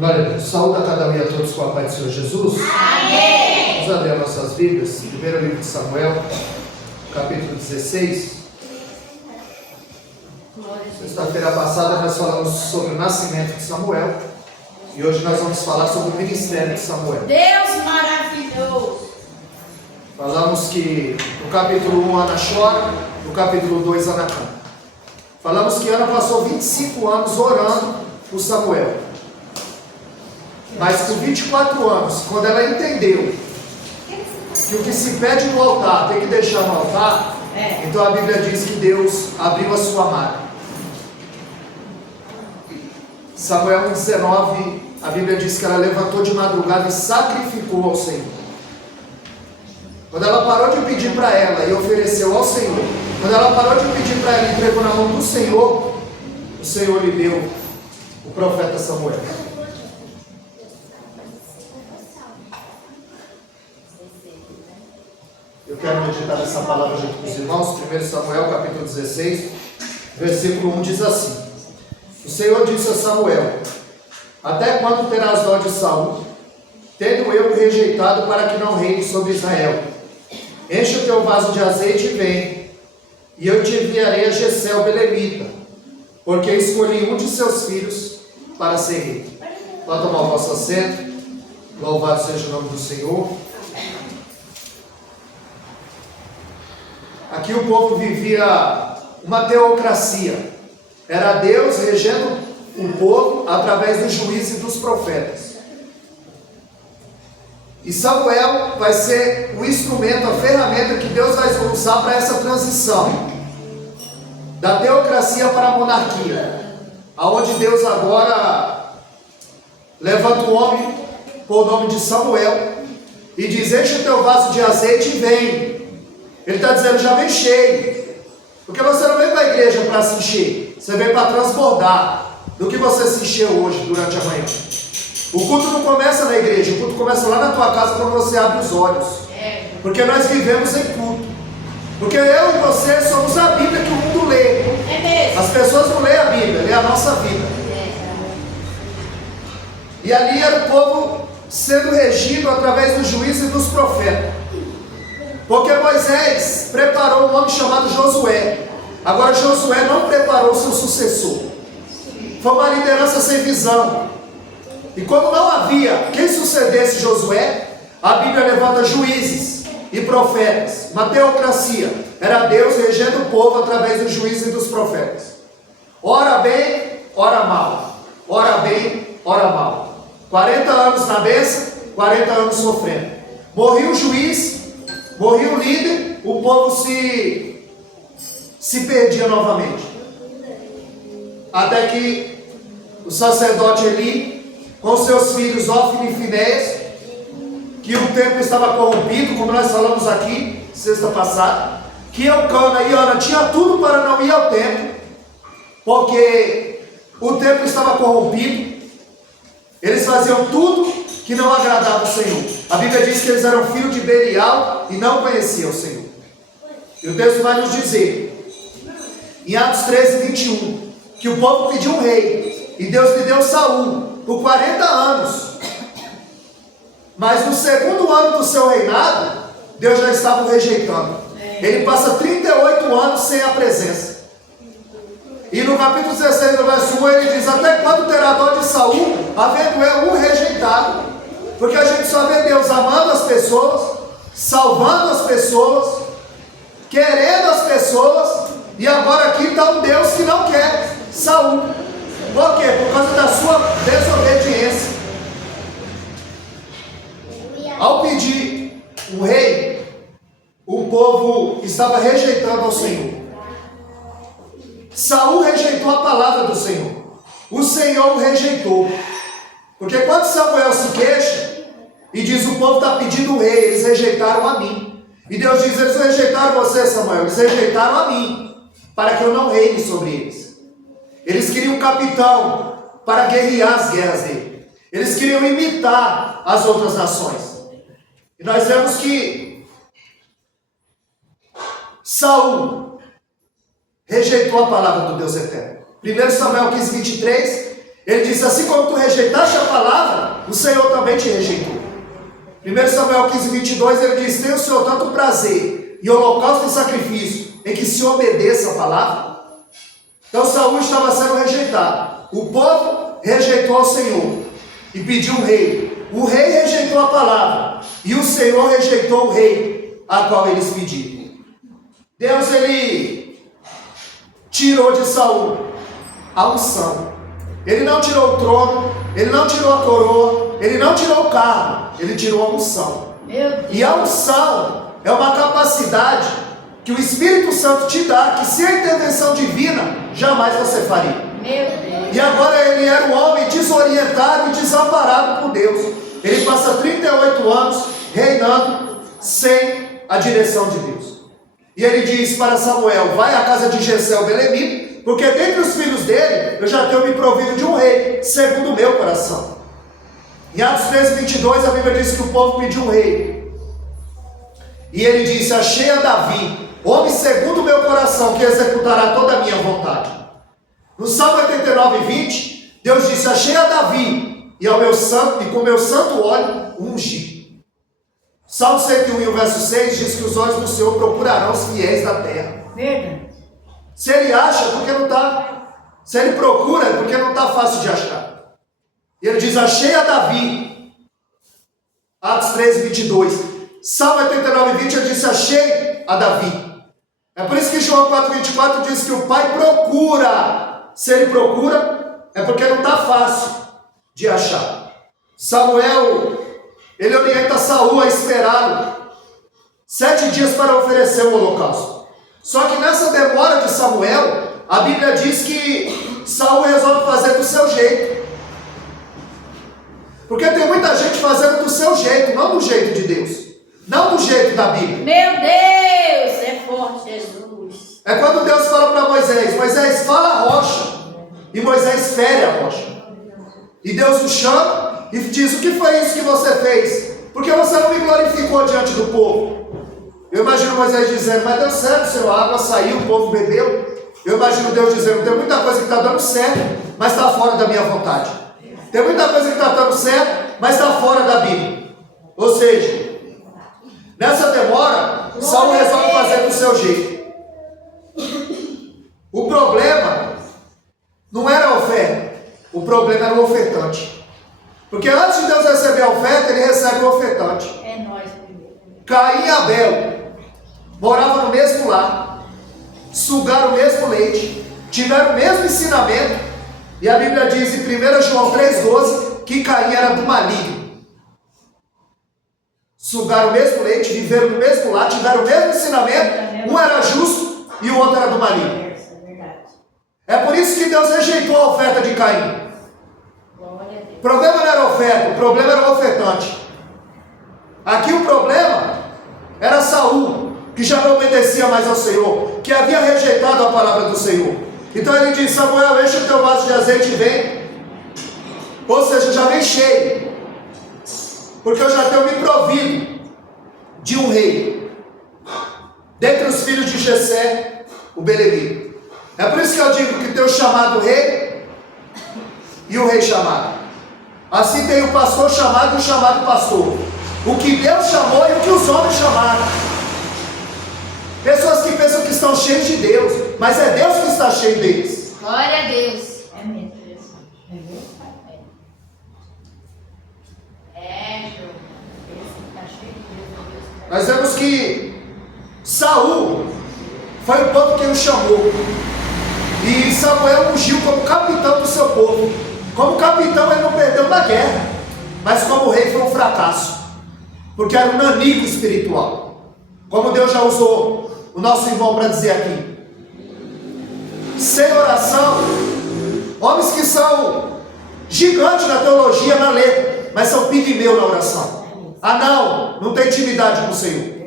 Glória a Deus. Saúde a cada um e a todos com a paz do Senhor Jesus. Amém. Vamos abrir as nossas Bíblias. Primeiro livro de Samuel, capítulo 16. Sexta-feira passada nós falamos sobre o nascimento de Samuel. E hoje nós vamos falar sobre o ministério de Samuel. Deus maravilhoso. Falamos que no capítulo 1 Ana chora, no capítulo 2 Ana canta. Falamos que Ana passou 25 anos orando por Samuel. Mas com 24 anos, quando ela entendeu que o que se pede no altar tem que deixar no altar, então a Bíblia diz que Deus abriu a sua marca. Samuel 1,19, a Bíblia diz que ela levantou de madrugada e sacrificou ao Senhor. Quando ela parou de pedir para ela e ofereceu ao Senhor, quando ela parou de pedir para ela e entregou na mão do Senhor, o Senhor lhe deu o profeta Samuel. Eu quero meditar nessa palavra junto com os irmãos. 1 Samuel capítulo 16, versículo 1 diz assim: O Senhor disse a Samuel: Até quando terás dó de Saul, tendo eu rejeitado para que não reine sobre Israel? Enche o teu vaso de azeite e vem, e eu te enviarei a Jessé o belemita, porque escolhi um de seus filhos para ser rei. Pode tomar o vosso assento. Louvado seja o nome do Senhor. Aqui o povo vivia uma teocracia. Era Deus regendo o povo através dos juízes e dos profetas. E Samuel vai ser o instrumento, a ferramenta que Deus vai usar para essa transição da teocracia para a monarquia, aonde Deus agora levanta o homem por nome de Samuel e diz: enche o teu vaso de azeite e vem. Ele está dizendo: já vem cheio, porque você não vem para a igreja para se encher, você vem para transbordar do que você se encheu hoje durante a manhã. O culto não começa na igreja, o culto começa lá na tua casa quando você abre os olhos, porque nós vivemos em culto, porque eu e você somos a Bíblia que o mundo lê. As pessoas não lêem a Bíblia, lêem a nossa vida. E ali era o povo sendo regido através dos juízes e dos profetas. Porque Moisés preparou um homem chamado Josué. Agora Josué não preparou seu sucessor. Foi uma liderança sem visão. E como não havia quem sucedesse Josué, a Bíblia levanta juízes e profetas. Uma teocracia. Era Deus regendo o povo através dos juízes e dos profetas. Ora bem, ora mal. Ora bem, ora mal. 40 anos na bênção, 40 anos sofrendo. Morria o juiz, morria o líder, o povo se perdia novamente. Até que o sacerdote Eli, com seus filhos Ofni e Finéias, que o templo estava corrompido, como nós falamos aqui, sexta passada, que Eucana e Ana tinham tudo para não ir ao templo, porque o templo estava corrompido. Eles faziam tudo que não agradava o Senhor. A Bíblia diz que eles eram filhos de Belial e não conheciam o Senhor. E o texto vai nos dizer, em Atos 13, 21, que o povo pediu um rei, e Deus lhe deu Saul por 40 anos. Mas no segundo ano do seu reinado, Deus já estava o rejeitando. Ele passa 38 anos sem a presença. E no capítulo 16, do verso 1, ele diz: até quando terá dó de Saul, havendo eu o rejeitado? Porque a gente só vê Deus amando as pessoas, salvando as pessoas, querendo as pessoas, e agora aqui está um Deus que não quer Saul. Por quê? Por causa da sua desobediência. Ao pedir um rei, o povo estava rejeitando ao Senhor. Saul rejeitou a palavra do Senhor. O Senhor o rejeitou. Porque quando Samuel se queixa e diz: o povo está pedindo um rei, eles rejeitaram a mim. E Deus diz: eles não rejeitaram você, Samuel, eles rejeitaram a mim, para que eu não reine sobre eles. Eles queriam um capitão para guerrear as guerras dele. Eles queriam imitar as outras nações. E nós vemos que Saul rejeitou a palavra do Deus eterno. 1 Samuel 15, 23, Ele disse, assim como tu rejeitaste a palavra, o Senhor também te rejeitou. 1 Samuel 15, 22, ele diz, tem o Senhor tanto prazer e holocausto e sacrifício em que se obedeça a palavra? Então Saul estava sendo rejeitado. O povo rejeitou ao Senhor e pediu um rei. O rei rejeitou a palavra e o Senhor rejeitou o rei a qual eles pediram. Deus, ele tirou de Saul a unção. Ele não tirou o trono, ele não tirou a coroa, ele não tirou o carro, ele tirou a unção. E a unção é uma capacidade que o Espírito Santo te dá, que sem a intervenção divina, jamais você faria. E agora ele era um homem desorientado e desamparado por Deus. Ele passa 38 anos reinando sem a direção de Deus. E ele diz para Samuel, vai à casa de Jessé o belemita, porque dentre os filhos dele, eu já tenho me provido de um rei, segundo o meu coração. Em Atos 13, 22, a Bíblia diz que o povo pediu um rei. E ele disse, achei a Davi, homem segundo o meu coração, que executará toda a minha vontade. No Salmo 89, 20, Deus disse, achei a Davi, e com meu santo óleo ungi. Salmo 101, verso 6, diz que os olhos do Senhor procurarão os fiéis da terra. Verdade. Se ele acha, é porque não está. Se ele procura, é porque não está fácil de achar. E ele diz, achei a Davi. Atos 13, 22. Salmo 89, 20, ele disse, achei a Davi. É por isso que João 4, 24 diz que o Pai procura. Se ele procura, é porque não está fácil de achar. Samuel, ele orienta Saul a esperá-lo 7 dias para oferecer o holocausto. Só que nessa demora de Samuel, a Bíblia diz que Saul resolve fazer do seu jeito. Porque tem muita gente fazendo do seu jeito, não do jeito de Deus. Não do jeito da Bíblia. Meu Deus, é forte, Jesus. É quando Deus fala para Moisés, Moisés, fala a rocha. E Moisés fere a rocha. E Deus o chama e diz, o que foi isso que você fez? Porque você não me glorificou diante do povo. Eu imagino Moisés dizendo, mas deu certo, Senhor, a água saiu, o povo bebeu. Eu imagino Deus dizendo, tem muita coisa que está dando certo, mas está fora da minha vontade. Tem muita coisa que está dando certo, mas está fora da Bíblia. Ou seja, nessa demora, Saul resolve fazer do seu jeito. O problema não era a oferta, o problema era o ofertante. Porque antes de Deus receber a oferta, ele recebe o ofertante. É nós primeiro. Caim e Abel moravam no mesmo lar, sugaram o mesmo leite, tiveram o mesmo ensinamento, e a Bíblia diz em 1 João 3,12 que Caim era do maligno. Sugaram o mesmo leite, viveram no mesmo lar, tiveram o mesmo ensinamento, um era justo e o outro era do maligno. É por isso que Deus rejeitou a oferta de Caim. O problema não era a oferta, o problema era o ofertante. Aqui o problema era Saul, que já não obedecia mais ao Senhor, que havia rejeitado a palavra do Senhor. Então ele diz, Samuel, enche o teu vaso de azeite e vem. Ou seja, já vem cheio, porque eu já tenho me provido de um rei, dentre os filhos de Jessé, o belemita. É por isso que eu digo que tem o chamado rei e o rei chamado. Assim tem o pastor chamado e o chamado pastor. O que Deus chamou e o que os homens chamaram. Pessoas que pensam que estão cheios de Deus, mas é Deus que está cheio deles. Glória a Deus. É mesmo. É mesmo? É, João. Esse que está cheio de Deus. Nós vemos que Saul foi o povo quem o chamou. E Samuel ungiu como capitão do seu povo. Como capitão ele não perdeu na guerra, mas como rei foi um fracasso, porque era um nanico espiritual. Como Deus já usou o nosso irmão para dizer aqui. Sem oração, homens que são gigantes na teologia, na letra, mas são pigmeu na oração. Ah não tem intimidade com o Senhor.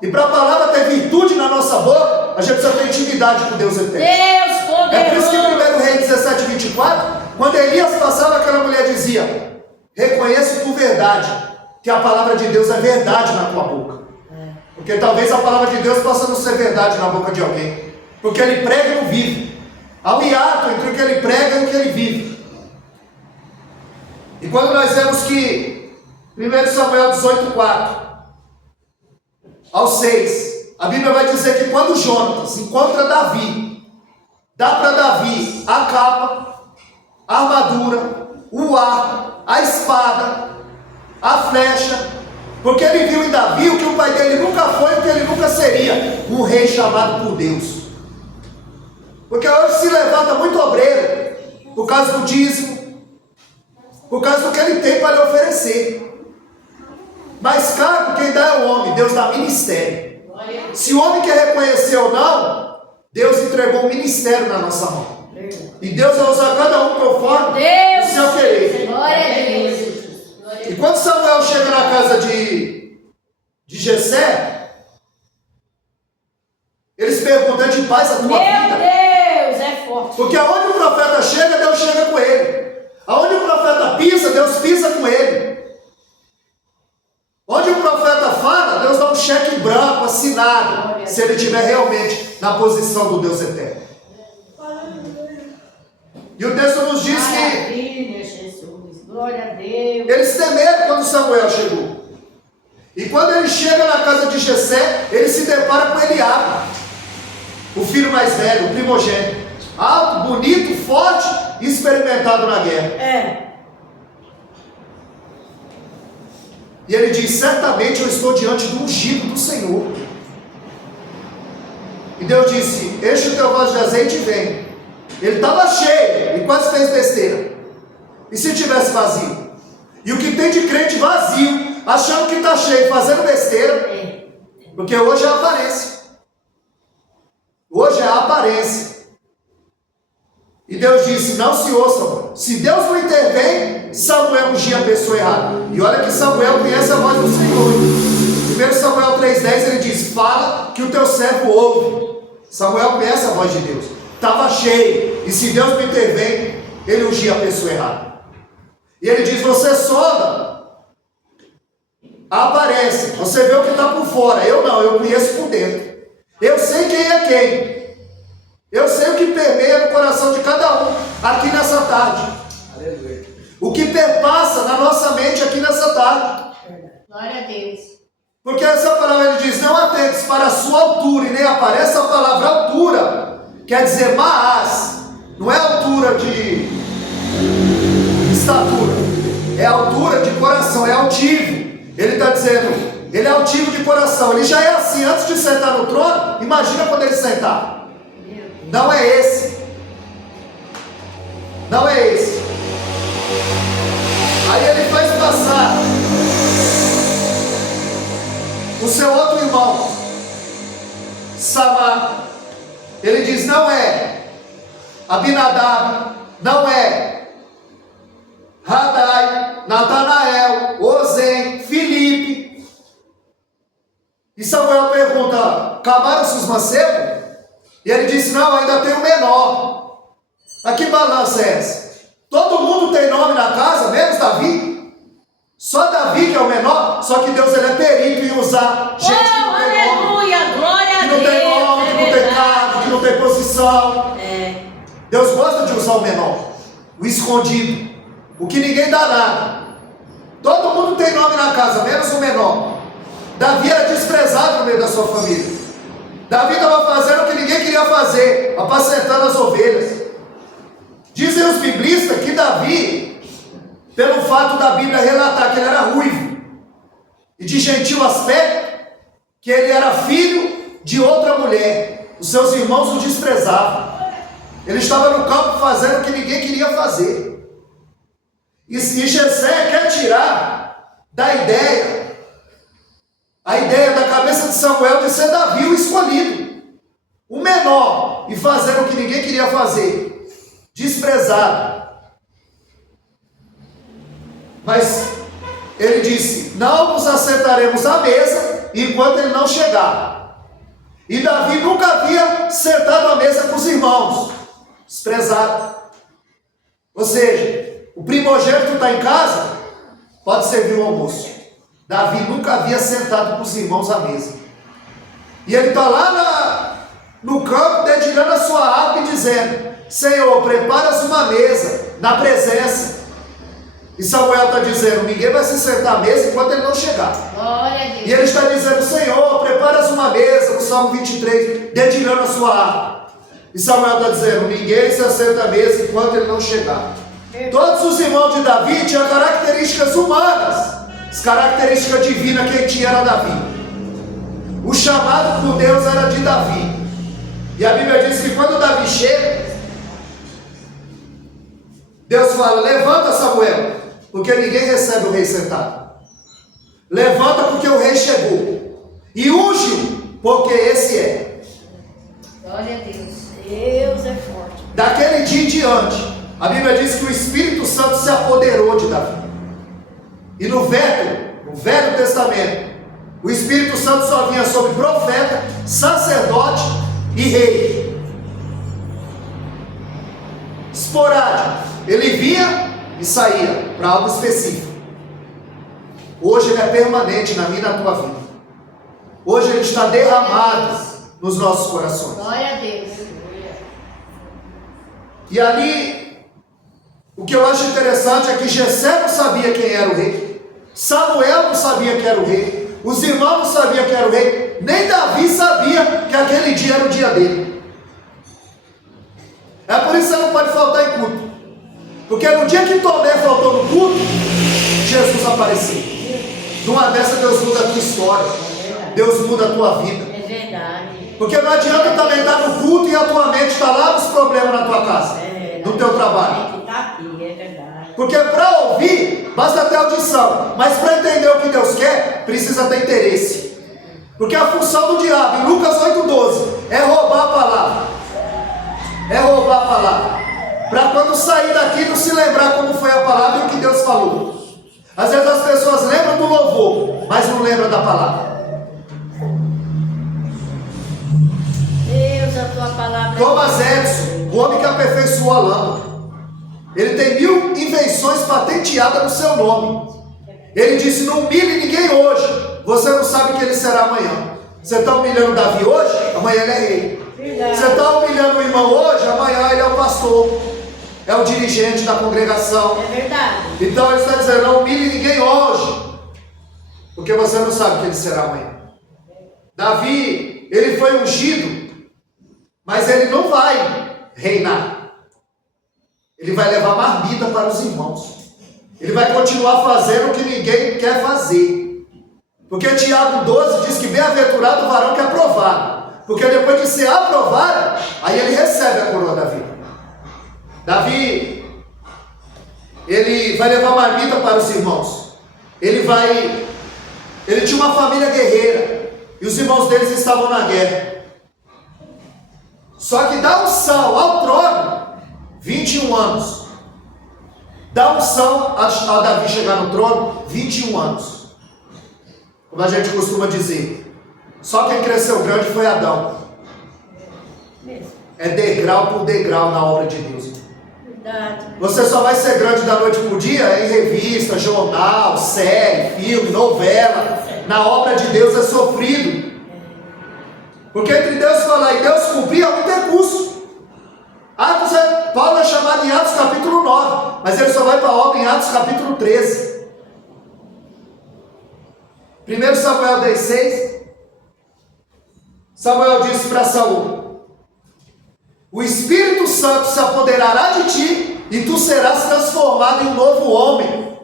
E para a palavra ter virtude na nossa boca, a gente precisa ter intimidade com Deus eterno. Deus poderoso. É por isso que em 1 Reis 17, 24, quando Elias passava, aquela mulher dizia, reconheço por verdade que a palavra de Deus é verdade na tua boca. Porque talvez a palavra de Deus possa não ser verdade na boca de alguém. Porque ele prega e não vive. Há um hiato entre o que ele prega e o que ele vive. E quando nós vemos que 1 Samuel 18:4 ao 6, a Bíblia vai dizer que quando Jonatas encontra Davi, dá para Davi a capa, a armadura, o arco, a espada, a flecha, porque ele viu em Davi o que o pai dele nunca foi e o que ele nunca seria, um rei chamado por Deus. Porque hoje se levanta muito obreiro por causa do dízimo, por causa do que ele tem para lhe oferecer. Mas cargo quem dá é o homem, Deus dá ministério. Se o homem quer reconhecer ou não, Deus entregou um ministério na nossa mão. E Deus vai usar cada um conforme o seu querer. Glória a Deus. E quando Samuel chega na casa de Jessé, eles perguntam: é de paz a tua Meu vida? Deus, é forte. Porque aonde o profeta chega, Deus chega com ele. Aonde o profeta pisa, Deus pisa com ele. Onde o profeta fala, Deus dá um cheque branco, assinado, se ele estiver realmente na posição do Deus eterno. E o texto nos diz que Maravilha, Jesus. Glória a Deus. eles temeram quando Samuel chegou. E quando ele chega na casa de Jessé, ele se depara com Eliabe, o filho mais velho, o primogênito. Alto, bonito, forte e experimentado na guerra. É. E ele diz: certamente eu estou diante do ungido do Senhor. E Deus disse: enche o teu vaso de azeite e vem. Ele estava cheio e quase fez besteira. E se tivesse vazio? E o que tem de crente vazio, achando que está cheio, fazendo besteira, porque hoje é a aparência. Hoje é a aparência. E Deus disse: não se ouçam. Se Deus não intervém, Samuel ungia a pessoa errada. E olha que Samuel conhece a voz do Senhor. 1 Samuel 3,10 ele diz: fala que o teu servo ouve. Samuel conhece a voz de Deus. Estava cheio. E se Deus não intervém, ele ungia a pessoa errada. E ele diz: você sonda a aparência, você vê o que está por fora. Eu não, eu conheço por dentro. Eu sei quem é quem. Eu sei o que permeia no coração de cada um aqui nessa tarde. Aleluia. O que perpassa na nossa mente aqui nessa tarde. Glória a Deus. Porque essa palavra ele diz: não atentes para a sua altura, e nem aparece a palavra altura. Quer dizer Maás. Não é altura de estatura, é altura de coração, é altivo. Ele está dizendo, ele é altivo de coração. Ele já é assim antes de sentar no trono. Imagina quando ele sentar. Não é esse. Não é esse. Aí ele faz passar o seu outro irmão, Samar. Ele diz: não é Abinadab, não é Radai, Natanael, Ozem, Filipe. E Samuel pergunta: acabaram-se os mancebos? E ele disse: não, ainda tem o menor. Mas que balança é essa? Todo mundo tem nome na casa, menos Davi? Só Davi que é o menor? Só que Deus ele é perito em usar gente que não tem nome. Aleluia, glória a Que Deus. não tem nome, que não tem cargo, que não tem posição. Deus gosta de usar o menor, o escondido, o que ninguém dá nada. Todo mundo tem nome na casa, menos o menor. Davi era desprezado no meio da sua família. Davi estava fazendo o que ninguém queria fazer, apacentando as ovelhas. Dizem os biblistas que Davi, pelo fato da Bíblia relatar que ele era ruivo e de gentil aspecto, que ele era filho de outra mulher. Os seus irmãos o desprezavam. Ele estava no campo fazendo o que ninguém queria fazer. E Jessé quer tirar da ideia, a ideia da cabeça de Samuel de ser Davi o escolhido, o menor, e fazendo o que ninguém queria fazer, desprezado. Mas ele disse: não nos assentaremos à mesa enquanto ele não chegar. E Davi nunca havia sentado à mesa com os irmãos, desprezado. Ou seja, o primogênito está em casa, pode servir o almoço. Davi nunca havia sentado com os irmãos à mesa. E ele está lá no campo, dedilhando a sua harpa e dizendo: Senhor, preparas uma mesa na presença E Samuel está dizendo, ninguém vai se sentar à mesa enquanto ele não chegar. Glória a Deus. E ele está dizendo, Senhor, prepara-se uma mesa, no Salmo 23, dedilhando a sua arma. E Samuel está dizendo, ninguém se assenta à mesa enquanto ele não chegar. Todos os irmãos de Davi tinham características humanas. As características divinas quem tinha era Davi. O chamado por Deus era de Davi. E a Bíblia diz que quando Davi chega, Deus fala, levanta Samuel, porque ninguém recebe o rei sentado. Levanta porque o rei chegou. E unge-o, porque esse é. Glória a Deus. Deus é forte. Daquele dia em diante, a Bíblia diz que o Espírito Santo se apoderou de Davi. E no Velho Testamento, o Espírito Santo só vinha sobre profeta, sacerdote e rei. Esporádico. Ele vinha e saía para algo específico. Hoje ele é permanente na minha e na tua vida. Hoje ele está derramado nos nossos corações. Glória a Deus. E ali, o que eu acho interessante é que Jessé não sabia quem era o rei, Samuel não sabia quem era o rei, os irmãos não sabiam quem era o rei, nem Davi sabia que aquele dia era o dia dele. É por isso que você não pode faltar em culto, porque no dia que Tomé faltou no culto, Jesus apareceu. Numa dessa Deus muda a tua história, Deus muda a tua vida. É verdade. Porque não adianta também estar no culto e a tua mente está lá nos problemas na tua casa, no teu trabalho. Tem que estar aqui, é verdade. Porque para ouvir, basta ter audição. Mas para entender o que Deus quer, precisa ter interesse. Porque a função do diabo, em Lucas 8,12, é roubar a palavra. É roubar a palavra. Para quando sair daqui não se lembrar como foi a palavra e o que Deus falou. Às vezes as pessoas lembram do louvor, mas não lembram da palavra. Deus, a tua palavra. Thomas Edison, o homem que aperfeiçoou a lâmpada, ele tem 1000 invenções patenteadas no seu nome. Ele disse, não humilhe ninguém hoje, você não sabe o que ele será amanhã. Você está humilhando Davi hoje, amanhã ele é rei. Verdade. Você está humilhando o irmão hoje, amanhã ele é o pastor, é o dirigente da congregação. É verdade. Então ele está dizendo, não humilhe ninguém hoje, porque você não sabe o que ele será amanhã. Davi, ele foi ungido, mas ele não vai reinar. Ele vai levar marmita para os irmãos. Ele vai continuar fazendo o que ninguém quer fazer. Porque Tiago 12 diz que bem-aventurado o varão que é aprovado. Porque depois de ser aprovado, aí ele recebe a coroa da vida. Davi, ele vai levar marmita para os irmãos. Ele tinha uma família guerreira. E os irmãos deles estavam na guerra. Só que dá unção ao trono, 21 anos. Dá unção a Davi chegar no trono, 21 anos. Como a gente costuma dizer. Só quem cresceu grande foi Adão. É degrau por degrau na obra de Deus. Verdade. Você só vai ser grande da noite para o dia em revista, jornal, série, filme, novela. Na obra de Deus é sofrido. Porque entre Deus falar e Deus cumprir é muito recurso. Paulo é chamado em Atos capítulo 9, mas ele só vai para a obra em Atos capítulo 13. 1 Samuel 10,6. Samuel disse para Saul: o Espírito Santo se apoderará de ti e tu serás transformado em um novo homem.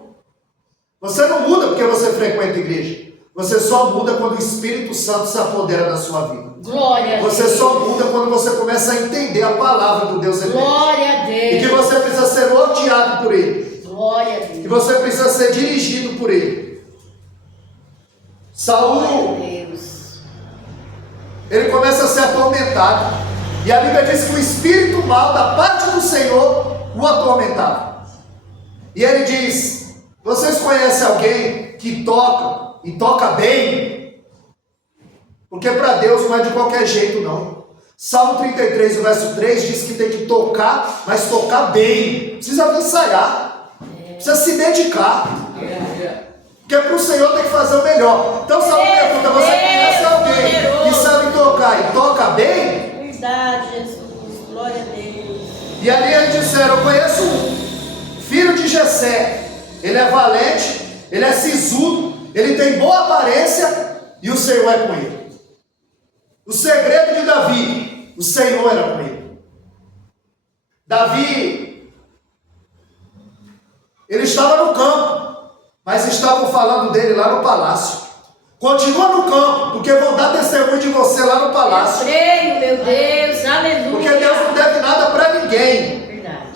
Você não muda porque você frequenta a igreja. Você só muda quando o Espírito Santo se apodera da sua vida. Glória a Deus. Você só muda quando você começa a entender a palavra do Deus eterno. Glória a Deus. E que você precisa ser norteado por Ele. Glória a Que Deus. você precisa ser dirigido por Ele. Saul, Glória a Deus. ele começa a ser atormentado. E a Bíblia diz que o espírito mal da parte do Senhor o atormentava. E ele diz: vocês conhecem alguém que toca e toca bem? Porque para Deus não é de qualquer jeito não. Salmo 33, o verso 3 diz que tem que tocar, mas tocar bem. Precisa ensaiar, precisa se dedicar. Porque para o Senhor tem que fazer o melhor. Então Salmo pergunta: você conhece alguém que sabe tocar e toca bem? Verdade, Jesus. Glória a Deus. E ali eles disseram: eu conheço um, filho de Jessé, ele é valente, ele é sisudo, ele tem boa aparência e o Senhor é com ele. O segredo de Davi, o Senhor era com ele. Davi, ele estava no campo, mas estavam falando dele lá no palácio. Continua no campo, porque vão dar testemunho de você lá no palácio. Eu creio, meu Deus, aleluia. Porque Deus não deve nada para ninguém. Verdade.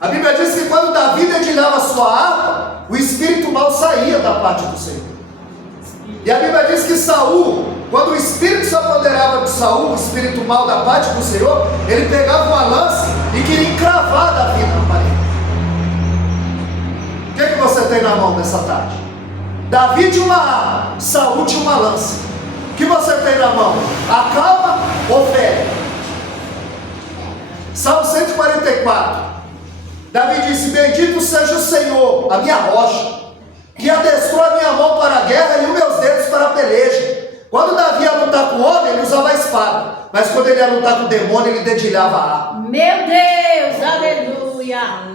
A Bíblia diz que quando Davi dedilhava sua harpa, o espírito mal saía da parte do Senhor. E a Bíblia diz que Saul, quando o espírito se apoderava de Saul, o espírito mal da parte do Senhor, ele pegava uma lança e queria encravar Davi na parede. O que é que você tem na mão nessa tarde? Davi tinha uma arma, Saul tinha uma lança. O que você tem na mão? Acalma ou fere? Salmo 144. Davi disse: bendito seja o Senhor, a minha rocha, que adestrou a minha mão para a guerra e os meus dedos para a peleja. Quando Davi ia lutar com o homem, ele usava a espada. Mas quando ele ia lutar com o demônio, ele dedilhava a arma. Meu Deus, aleluia.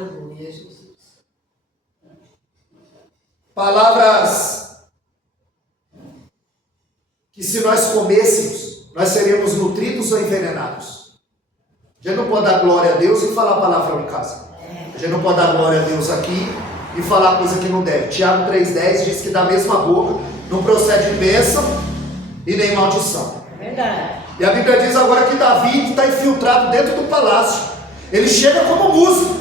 Palavras que, se nós comêssemos, nós seríamos nutridos ou envenenados. A gente não pode dar glória a Deus e falar palavrão em casa. A gente não pode dar glória a Deus aqui e falar coisa que não deve. Tiago 3,10 diz que da mesma boca não procede bênção e nem maldição. Verdade. E a Bíblia diz agora que Davi está infiltrado dentro do palácio. Ele chega como músico,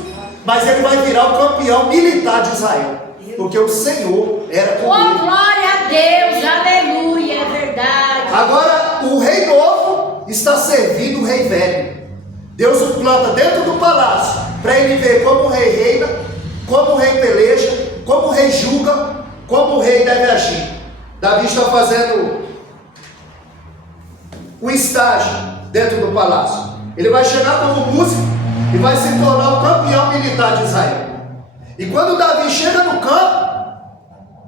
mas ele vai virar o campeão militar de Israel. Porque o Senhor era com Oh, ele. glória a Deus, aleluia, é verdade. Agora o rei novo está servindo o rei velho. Deus o planta dentro do palácio para ele ver como o rei reina, como o rei peleja, como o rei julga, como o rei deve agir. Davi está fazendo um estágio dentro do palácio. Ele vai chegar como músico e vai se tornar o campeão militar de Israel. E quando Davi chega no campo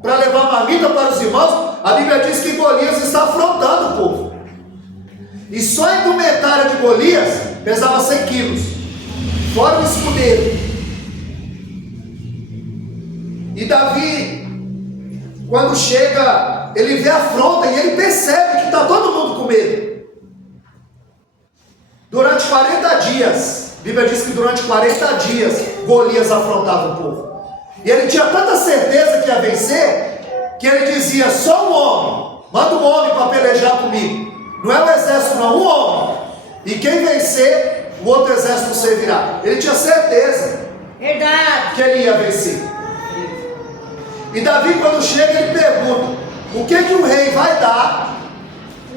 para levar marmita para os irmãos, a Bíblia diz que Golias está afrontando o povo. E só a indumentária de Golias pesava 100 quilos, fora o escudeiro. E Davi, quando chega, ele vê a afronta e ele percebe que está todo mundo com medo. Durante 40 dias, a Bíblia diz que durante 40 dias Golias afrontava o povo. E ele tinha tanta certeza que ia vencer, que ele dizia: só um homem, manda um homem para pelejar comigo. Não é o exército não, um homem. E quem vencer, o outro exército servirá. Ele tinha certeza Verdade. que ele ia vencer. E Davi, quando chega, ele pergunta: o que o rei vai dar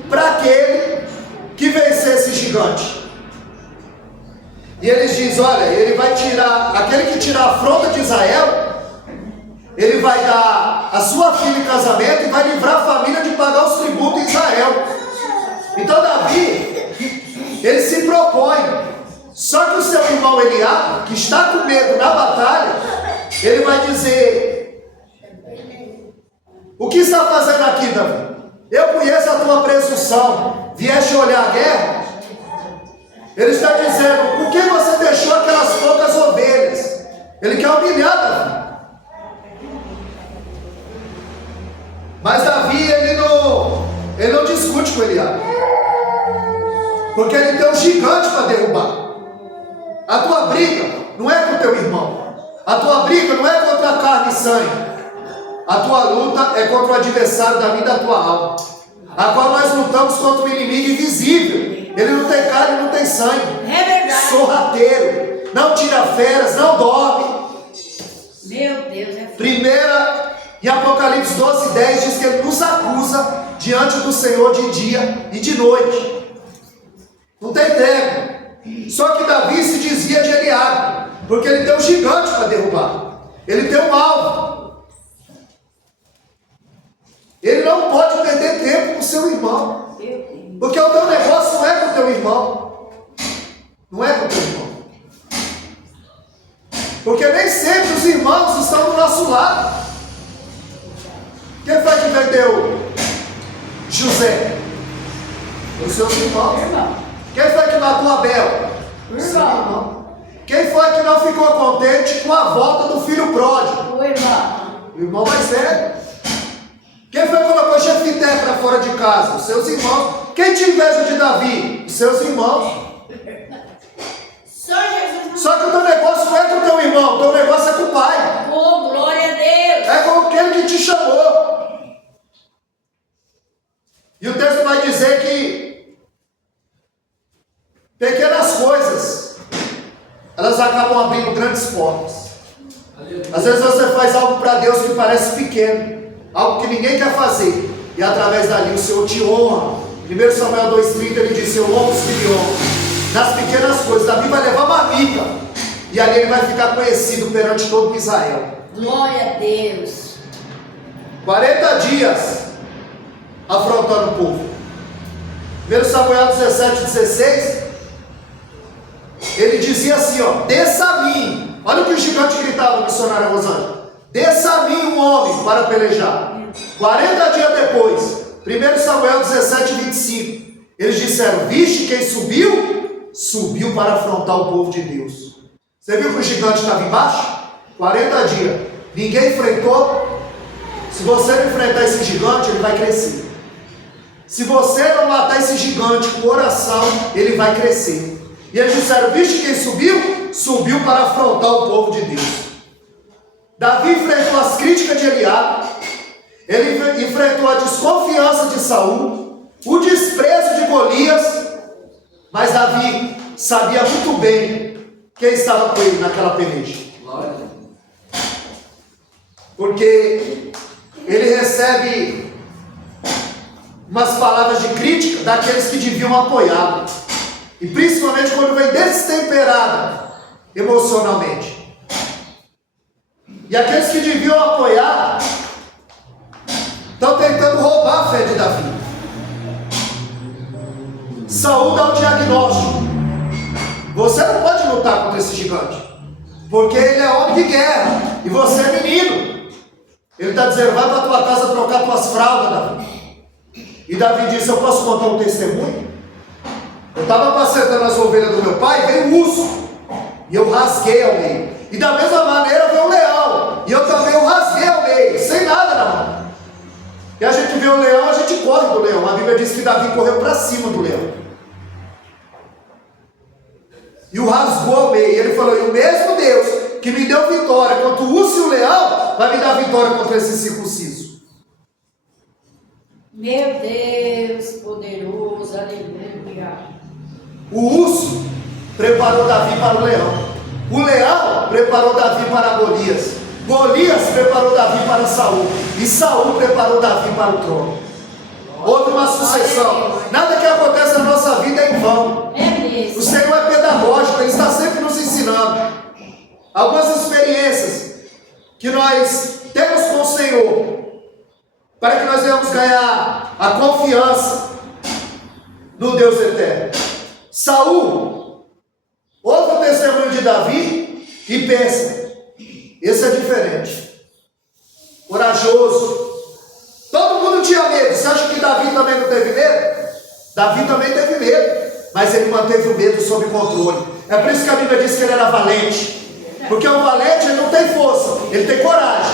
para aquele que vencer esse gigante? E eles dizem: olha, ele vai tirar, aquele que tirar a afronta de Israel, ele vai dar a sua filha em casamento e vai livrar a família de pagar os tributos em Israel. Então Davi, ele se propõe. Só que o seu irmão Eliabe, que está com medo na batalha, ele vai dizer: o que está fazendo aqui, Davi? Eu conheço a tua presunção, vieste olhar a guerra? Ele está dizendo: por que você deixou aquelas poucas ovelhas? Ele quer humilhar Davi. Mas Davi, ele não discute com Eliabe, porque ele tem um gigante para derrubar. A tua briga não é com o teu irmão. A tua briga não é contra a carne e sangue. A tua luta é contra o adversário da vida da tua alma, a qual nós lutamos contra o inimigo invisível. Ele não tem carne, não tem sangue. É verdade. Sorrateiro, não tira férias, não dorme. Meu Deus, é Primeira, em Apocalipse 12:10 diz que ele nos acusa diante do Senhor de dia e de noite. Não tem trégua. Só que Davi se desvia de Eliabe, porque ele tem um gigante para derrubar. Ele tem um alvo. Ele não pode perder tempo com o seu irmão. Porque o teu negócio não é com o teu irmão. Não é com o teu irmão. Porque nem sempre os irmãos estão do nosso lado. Quem foi que vendeu José? Os seus irmãos. Quem foi que matou Abel? Seu irmão. Quem foi que não ficou contente com a volta do filho pródigo? O irmão. O irmão mais velho. Quem foi que colocou Jefité para fora de casa? Os seus irmãos. Quem tinha inveja de Davi? Os seus irmãos. Só Jesus. Só que o teu negócio não é com o teu irmão, o teu negócio é com o pai. Oh, glória a Deus. É com aquele que te chamou. E o texto vai dizer que pequenas coisas, elas acabam abrindo grandes portas. Às vezes você faz algo para Deus que parece pequeno, algo que ninguém quer fazer, e através dali o Senhor te honra. 1 Samuel 2,30 ele disse: eu honro os que me honram. Nas pequenas coisas, Davi vai levar uma mica, e ali ele vai ficar conhecido perante todo Israel. Glória a Deus. 40 dias afrontando o povo. 1 Samuel 17,16 ele dizia assim, ó: desça a mim. Olha o que o gigante gritava, o missionário Rosângela: desça a mim um homem para pelejar. 40 dias depois, 1 Samuel 17,25 eles disseram: viste quem subiu? Subiu para afrontar o povo de Deus. Você viu que o gigante estava embaixo? 40 dias, ninguém enfrentou. Se você não enfrentar esse gigante, ele vai crescer. Se você não matar esse gigante com oração, ele vai crescer. E eles disseram: viste quem subiu? Subiu para afrontar o povo de Deus. Davi enfrentou as críticas de Eliabe, ele enfrentou a desconfiança de Saul, o desprezo de Golias, mas Davi sabia muito bem quem estava com ele naquela peleja. Porque ele recebe umas palavras de crítica daqueles que deviam apoiá-lo. E principalmente quando vem destemperado emocionalmente. E aqueles que deviam apoiar estão tentando roubar a fé de Davi. Saúl dá um diagnóstico: você não pode lutar contra esse gigante, porque ele é homem de guerra e você é menino. Ele está dizendo: vai para a tua casa trocar tuas fraldas, Davi. E Davi disse: eu posso contar um testemunho? Eu estava apacentando as ovelhas do meu pai, veio um urso, e eu rasguei ao meio. E da mesma maneira veio um leão, e eu também o rasguei ao meio, sem nada na mão. E a gente vê o leão, a gente corre do leão. A Bíblia diz que Davi correu para cima do leão e o rasgou ao meio. E ele falou: e o mesmo Deus que me deu vitória contra o urso e o leão, vai me dar vitória contra esse circunciso. Meu Deus, poderoso, aleluia. O urso preparou Davi para o leão. O leão preparou Davi para Golias. Golias preparou Davi para Saul. E Saul preparou Davi para o trono. Houve uma sucessão. Nada que acontece na nossa vida é em vão. É mesmo. O Senhor é pedagógico, Ele está sempre nos ensinando. Algumas experiências que nós temos com o Senhor, para que nós venhamos ganhar a confiança no Deus eterno. Saul ouve o testemunho de Davi e pensa: esse é diferente, corajoso. Todo mundo tinha medo. Você acha que Davi também não teve medo? Davi também teve medo, mas ele manteve o medo sob controle. É por isso que a Bíblia diz que ele era valente, porque o valente ele não tem força, ele tem coragem.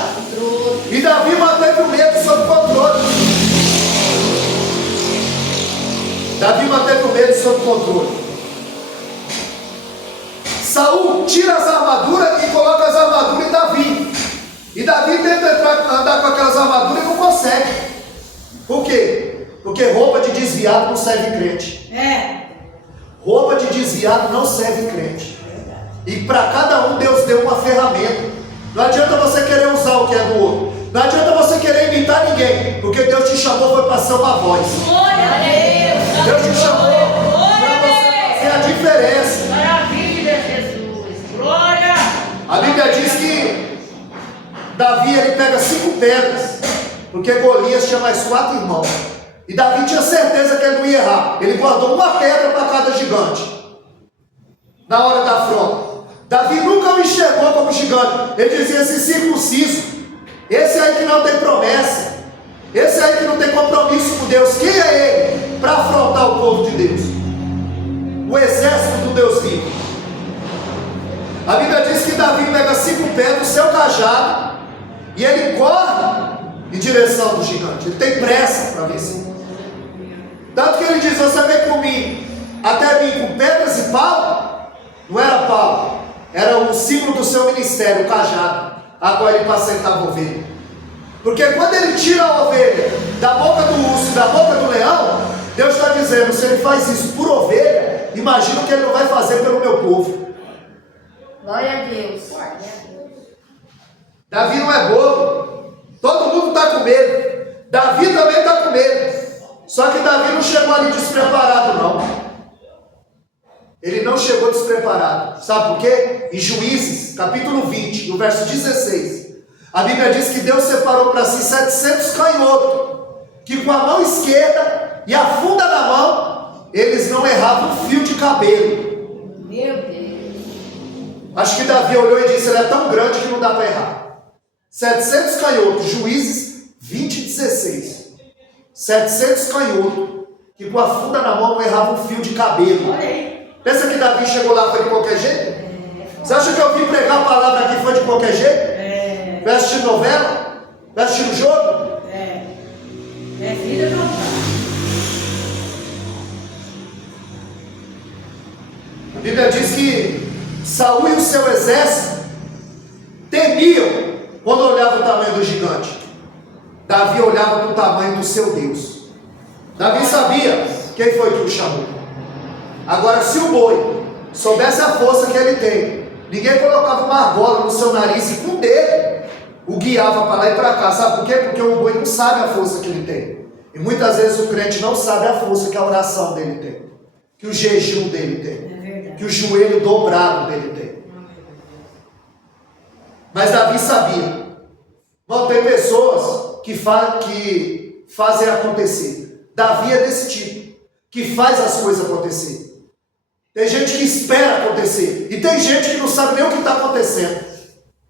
E Davi manteve o medo sob controle. Davi manteve o medo sob controle. Saul tira as armaduras e coloca as armaduras em Davi. E Davi tenta andar com aquelas armaduras e não consegue. Por quê? Porque roupa de desviado não serve crente. Roupa de desviado não serve crente. E para cada um Deus deu uma ferramenta. Não adianta você querer usar o que é do outro. Não adianta você querer imitar ninguém. Porque Deus te chamou foi para ser uma voz. Glória a Deus. Deus te chamou para você fazer a diferença. Maravilha, Jesus. Glória. A Bíblia diz que Davi ele pega 5 pedras, porque Golias tinha mais 4 irmãos. E Davi tinha certeza que ele não ia errar. Ele guardou uma pedra para cada gigante. Na hora da afronta. Davi nunca o enxergou como gigante. Ele dizia: esse circunciso, esse aí que não tem promessa, esse aí que não tem compromisso com Deus. Quem é ele para afrontar o povo de Deus? O exército do Deus vivo. A Bíblia diz que Davi pega 5 pedras, o seu cajado, direção do gigante. Ele tem pressa para vencer. Tanto que ele diz: você vem comigo, até mim com pedras e pau. Não era pau, era o símbolo do seu ministério, o cajado, a qual ele apacentava a ovelha. Porque quando ele tira a ovelha da boca do urso e da boca do leão, Deus está dizendo: se ele faz isso por ovelha, imagina o que ele não vai fazer pelo meu povo. Glória a Deus. Davi não é bobo. Todo mundo está com medo. Davi também está com medo. Só que Davi não chegou ali despreparado, não. Ele não chegou despreparado. Sabe por quê? Em Juízes, capítulo 20, no verso 16, a Bíblia diz que Deus separou para si 700 canhotos, que com a mão esquerda e a funda na mão, eles não erravam um fio de cabelo. Meu Deus. Acho que Davi olhou e disse: ele é tão grande que não dá para errar. 700 canhotos, Juízes 20, 16. 700 canhotos, que com a funda na mão não erravam um fio de cabelo. Olha aí. Pensa que Davi chegou lá foi de qualquer jeito? Você acha que eu vim pregar a palavra aqui foi de qualquer jeito? Vai assistir novela? Vai assistir o jogo? É vida não dá. A Bíblia diz que Saul e o seu exército temiam quando olhava o tamanho do gigante. Davi olhava para o tamanho do seu Deus. Davi sabia quem foi que o chamou. Agora, se o boi soubesse a força que ele tem, ninguém colocava uma argola no seu nariz e com o dedo o guiava para lá e para cá. Sabe por quê? Porque o boi não sabe a força que ele tem. E muitas vezes o crente não sabe a força que a oração dele tem, que o jejum dele tem, que o joelho dobrado dele tem. Mas Davi sabia. Não tem pessoas que fazem acontecer. Davi é desse tipo, que faz as coisas acontecer. Tem gente que espera acontecer, e tem gente que não sabe nem o que está acontecendo.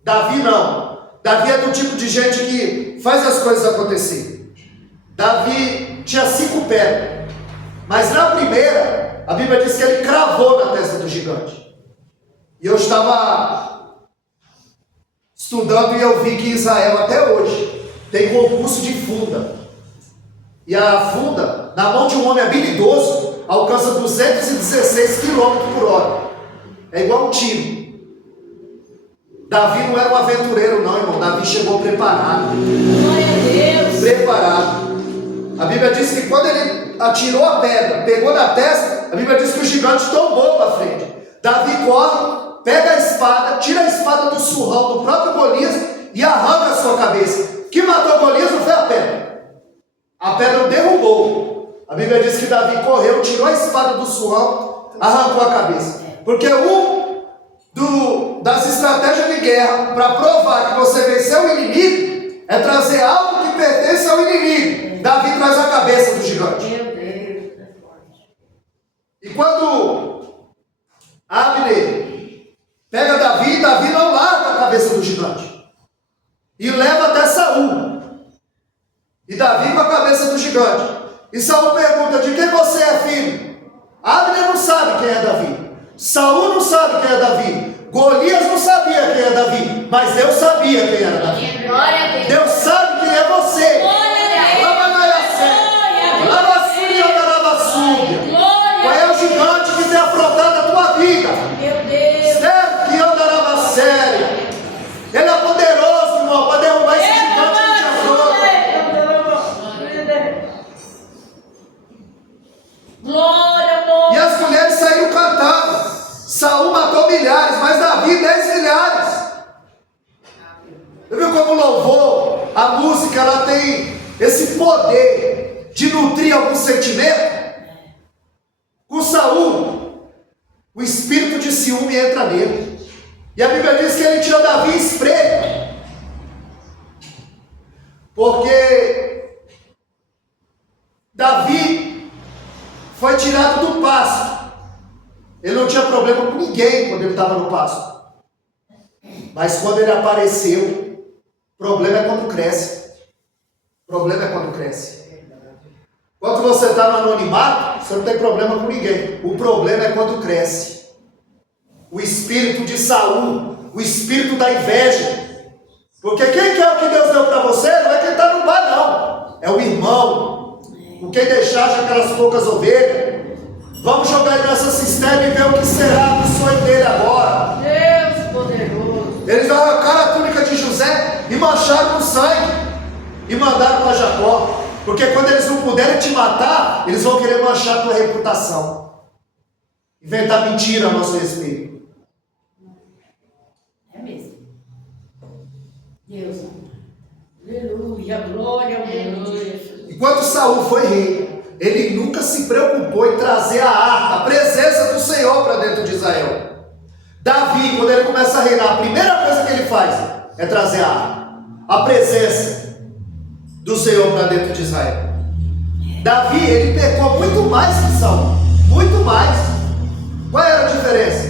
Davi não. Davi é do tipo de gente que faz as coisas acontecer. Davi tinha 5 pedras, mas na primeira, a Bíblia diz que ele cravou na testa do gigante. E eu estava estudando e eu vi que Israel até hoje tem concurso de funda. E a funda, na mão de um homem habilidoso, alcança 216 km por hora. É igual um tiro. Davi não era um aventureiro não, irmão. Davi chegou preparado. Glória a Deus. Preparado. A Bíblia diz que quando ele atirou a pedra, pegou na testa, a Bíblia diz que o gigante tombou para frente. Davi corre, pega a espada, tira a espada do surrão do próprio Golias e arranca a sua cabeça. O que matou Golias não foi a pedra. A pedra o derrubou. A Bíblia diz que Davi correu, tirou a espada do surrão, arrancou a cabeça. Porque das estratégias de guerra para provar que você venceu o inimigo é trazer algo que pertence ao inimigo. Davi traz a cabeça do gigante. Meu Deus. E quando Abner pega Davi não larga a cabeça do gigante e leva até Saul. E Davi com a cabeça do gigante. E Saul pergunta: de quem você é filho? Abner não sabe quem é Davi. Saul não sabe quem é Davi. Golias não sabia quem é Davi. Mas Deus sabia quem era Davi. Glória a Deus. Deus sabe quem é você. Qual é o gigante que tem afrontado a tua vida? Meu Deus. Certo que anda na séria. Ele é poderoso, irmão, para derrubar esse gigante que te afronta. Glória, amor. E as mulheres saíram cantando. Saul matou milhares, mas Davi 10 milhares. Você viu como o louvor, a música, ela tem esse poder de nutrir algum sentimento? Com Saul, o espírito de ciúme entra nele. E a Bíblia diz que ele tira Davi espreito. Porque Davi foi tirado do pasto. Ele não tinha problema com ninguém quando ele estava no pasto. Mas quando ele apareceu, o problema é quando cresce. O problema é quando cresce. Quando você está no anonimato, você não tem problema com ninguém. O problema é quando cresce. O espírito de Saul, o espírito da inveja, Porque quem quer o que Deus deu para você não é quem está no bar, não. É o irmão. Com quem deixar já aquelas poucas ovelhas. Vamos jogar ele nessa cisterna e ver o que será do sonho dele agora. Deus poderoso. Eles arrancaram a túnica de José e mancharam com sangue. E mandaram para Jacó. Porque quando eles não puderem te matar, eles vão querer manchar a tua reputação. Inventar mentira a nosso respeito. É mesmo. Deus. Aleluia, glória ao nome de Jesus. Enquanto Saul foi rei, ele nunca se preocupou em trazer a arca, a presença do Senhor para dentro de Israel. Davi, quando ele começa a reinar, a primeira coisa que ele faz é trazer a arca, a presença do Senhor para dentro de Israel. Davi, ele pecou muito mais que Saul, muito mais. Qual era a diferença?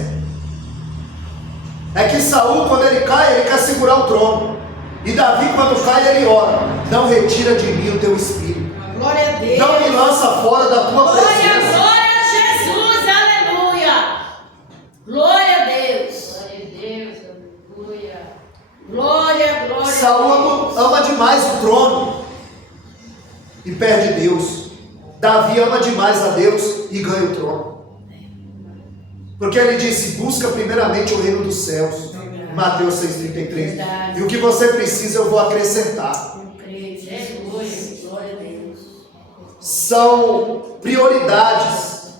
É que Saul, quando ele cai, ele quer segurar o trono. E Davi, quando cai, ele ora: não retira de mim o teu espírito. Glória a Deus. Não me lança fora da tua Glória, presença. glória a Jesus, aleluia. Glória a Deus. Glória a Deus, aleluia. Glória, glória. Saul ama demais o trono e perde Deus. Davi ama demais a Deus e ganha o trono. Porque ele disse: busca primeiramente o reino dos céus. Mateus 6,33. E o que você precisa eu vou acrescentar. Eu creio, Jesus, glória a Deus. São prioridades.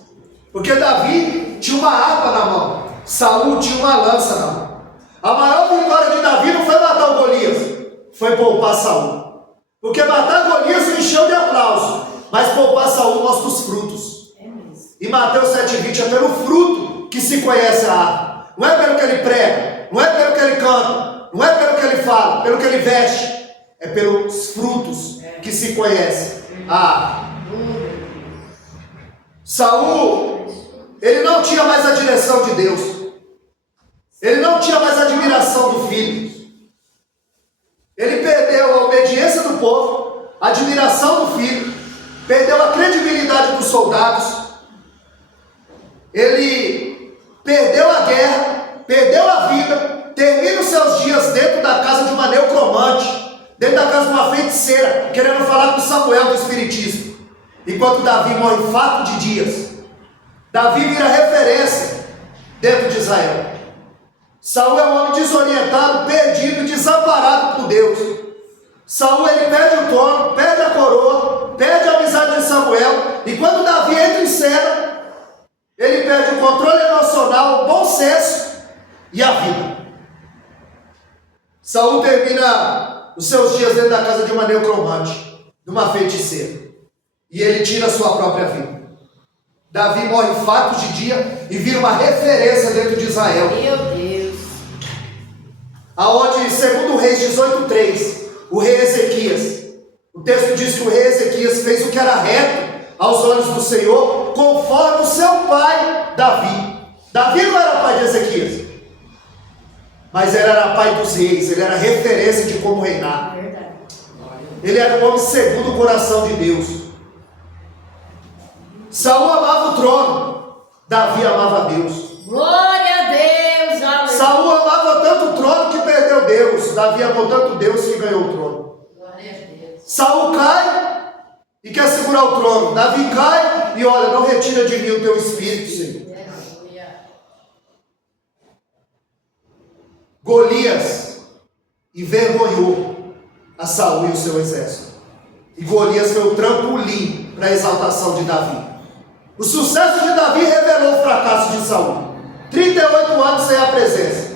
Porque Davi tinha uma harpa na mão, Saul tinha uma lança na mão. A maior vitória de Davi não foi matar o Golias, foi poupar Saul. Porque matar Golias o encheu de aplauso, mas poupar Saul mostra os frutos. E Mateus 7,20 é pelo fruto que se conhece a árvore. Não é pelo que ele prega, não é pelo que ele canta, não é pelo que ele fala, pelo que ele veste. É pelos frutos que se conhece a árvore. Saul, ele não tinha mais a direção de Deus. Ele não tinha mais a admiração do filho. Ele perdeu a obediência do povo, a admiração do filho, perdeu a credibilidade dos soldados. Ele perdeu a guerra, perdeu a vida, termina os seus dias dentro da casa de uma neocromante, dentro da casa de uma feiticeira, querendo falar com Samuel do espiritismo. Enquanto Davi morre em fato de dias, Davi vira referência dentro de Israel. Saul é um homem desorientado, perdido, desamparado por Deus. Saul, ele perde o trono, perde a coroa, perde a amizade de Samuel. E quando Davi entra em cena, ele perde o controle emocional, o bom senso e a vida. Saul termina os seus dias dentro da casa de uma neocromante, de uma feiticeira. E ele tira a sua própria vida. Davi morre em fato de dia e vira uma referência dentro de Israel. Meu Deus. Aonde, segundo Reis 18:3, o rei Ezequias, o texto diz que o rei Ezequias fez o que era reto aos olhos do Senhor, conforme o seu pai Davi. Davi não era pai de Ezequias, mas ele era pai dos reis, ele era referência de como reinar. Verdade. Ele era um homem segundo o coração de Deus. Saul amava o trono, Davi amava Deus. Glória a Deus, aleluia. Saul amava tanto o trono que perdeu Deus, Davi amou tanto Deus que ganhou o trono. Glória a Deus. Saul cai e quer segurar o trono, Davi cai e olha: não retira de mim o teu espírito, Senhor. Aleluia. Golias envergonhou a Saul e o seu exército. E Golias foi o trampolim para a exaltação de Davi. O sucesso de Davi revelou o fracasso de Saul. 38 anos sem a presença.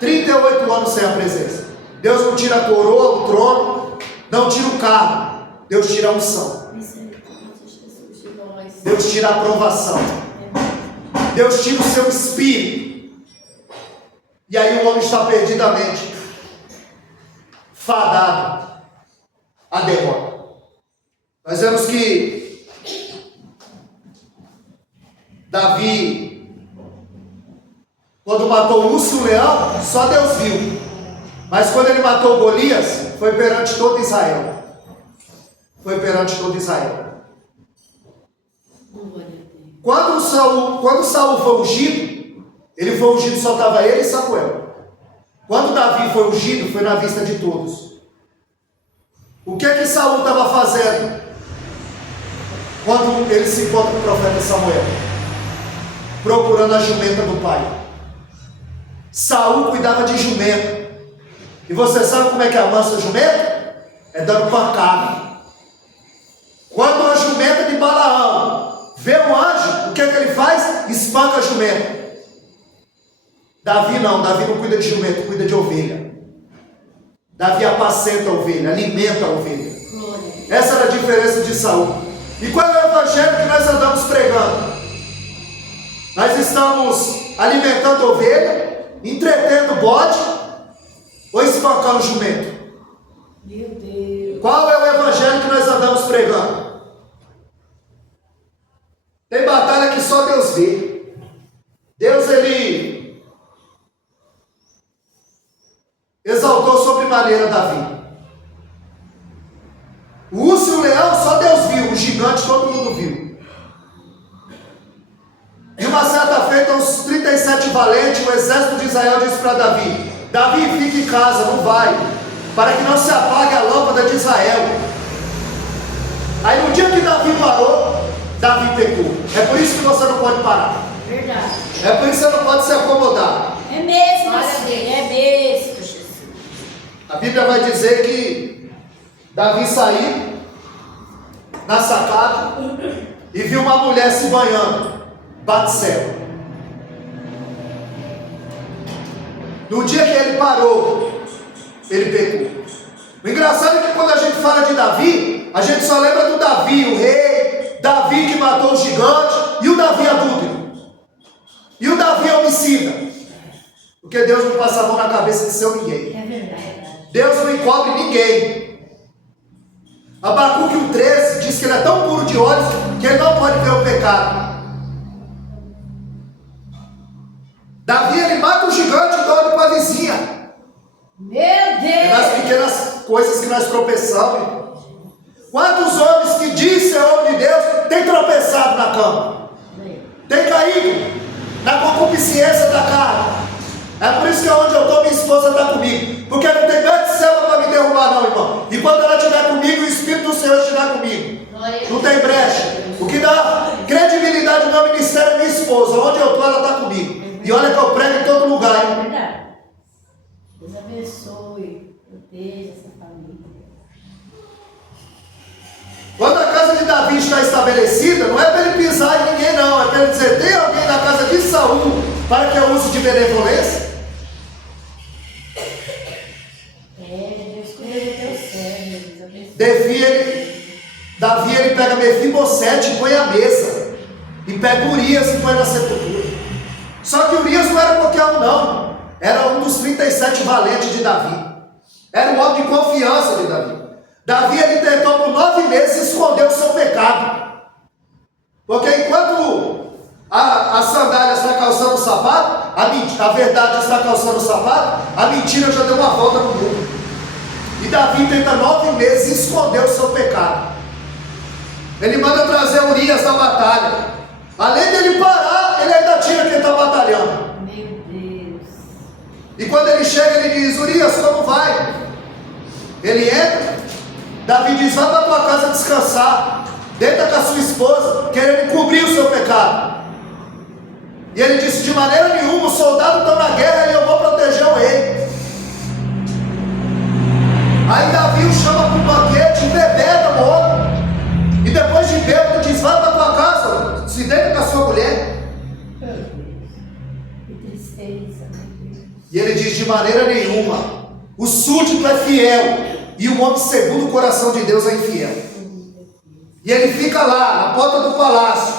38 anos sem a presença. Deus não tira a coroa, o trono, não tira o cargo. Deus tira a unção. Deus tira a aprovação. Deus tira o seu espírito. E aí o homem está perdidamente fadado à derrota. Nós vemos que Davi, quando matou o urso e o leão, só Deus viu. Mas quando ele matou Golias, foi perante todo Israel. Foi perante todo Israel. Quando Saul foi ungido, ele foi ungido, só estava ele e Samuel. Quando Davi foi ungido, foi na vista de todos. O que é que Saul estava fazendo quando ele se encontra com o profeta Samuel? Procurando a jumenta do pai. Saul cuidava de jumenta. E você sabe como é que amansa a jumenta? É dando pancada. Quando a jumenta de Balaão vê um anjo, o que é que ele faz? Espanca a jumenta. Davi não cuida de jumenta, cuida de ovelha. Davi apacenta a ovelha, alimenta a ovelha. Essa era a diferença de Saul. E qual é o evangelho que nós andamos pregando? Nós estamos alimentando a ovelha, entretendo o bode ou espancando o jumento? Meu Deus. Qual é o evangelho que nós andamos pregando? Tem batalha que só Deus vê. Deus, ele exaltou sobremaneira Davi. O urso e o leão só Deus viu, o gigante todo mundo viu. E uma certa feita, uns 37 valentes, o exército de Israel disse para Davi: Davi, fica em casa, não vai, para que não se apague a lâmpada de Israel. Aí no dia que Davi parou, Davi pecou. É por isso que você não pode parar. Verdade. É por isso que você não pode se acomodar. É mesmo, é mesmo, Jesus. A Bíblia vai dizer que Davi saiu na sacada e viu uma mulher se banhando, Batseba. No dia que ele parou, ele pecou. O engraçado é que quando a gente fala de Davi, a gente só lembra do Davi, o rei, Davi que matou o gigante, e o Davi adúltero, e o Davi homicida. Porque Deus não passa a mão na cabeça de seu ninguém. É verdade. Deus não encobre ninguém. Abacuque 1,13 diz que ele é tão puro de olhos que ele não pode ver o pecado. Davi, ele mata o gigante e dorme com a vizinha. Meu É nas Deus. pequenas coisas que nós tropeçamos. Quantos homens que dizem ser homem de Deus têm tropeçado na cama? Tem caído na concupiscência da carne. É por isso que onde eu estou, minha esposa está comigo. Porque não tem medo de selva para me derrubar não, irmão. E quando ela estiver comigo, o Espírito do Senhor estiver comigo. Não tem brecha. O que dá credibilidade no meu ministério é minha esposa. Onde eu estou, ela está comigo. E olha que eu prego em todo lugar, É hein? verdade. Deus abençoe, proteja essa família. Quando a casa de Davi está estabelecida, não é para ele pisar em ninguém não. É para ele dizer, tem alguém na casa de Saul para que eu use de benevolência? Deus cuida do teu servo, Deus abençoe. Davi ele pega Mefibosete e põe à mesa. E pega Urias e põe na sepultura. Só que Urias não era qualquer um não. Era um dos 37 valentes de Davi. Era um homem de confiança de Davi. Davi ele tentou por 9 meses esconder o seu pecado. Porque enquanto a sandália está calçando o sapato, a verdade está calçando o sapato, a mentira já deu uma volta no mundo. E Davi tenta 9 meses esconder o seu pecado. Ele manda trazer Urias da batalha. Além dele parar, ele ainda tira quem está batalhando. Meu Deus. E quando ele chega, ele diz, Urias, como vai? Ele entra. Davi diz, vai para tua casa descansar. Deita com a sua esposa, querendo cobrir o seu pecado. E ele disse, de maneira nenhuma, os soldados estão na guerra e eu vou proteger o rei. Aí Davi o chama para um banquete, embebeda o homem. E depois de bêbado diz, vai para tua casa, se deita com a sua mulher. Meu Deus. Que tristeza, meu Deus. E ele diz, de maneira nenhuma, o súdito é fiel, e o homem segundo o coração de Deus é infiel. E ele fica lá, na porta do palácio,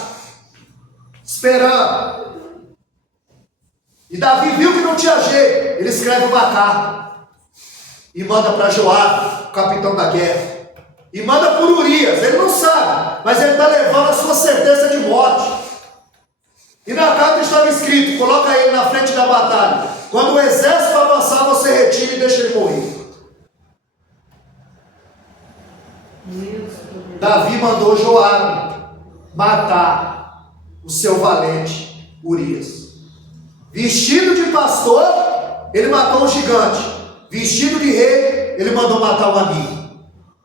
esperando. E Davi viu que não tinha jeito, ele escreve uma carta, e manda para Joabe, o capitão da guerra. E manda por Urias, ele não sabe, mas ele está levando a sua sentença de morte. E na carta estava escrito, coloca ele na frente da batalha. Quando o exército avançar, você retira e deixa ele morrer. Davi mandou Joabe matar o seu valente Urias. Vestido de pastor, ele matou um gigante. Vestido de rei, ele mandou matar um amigo.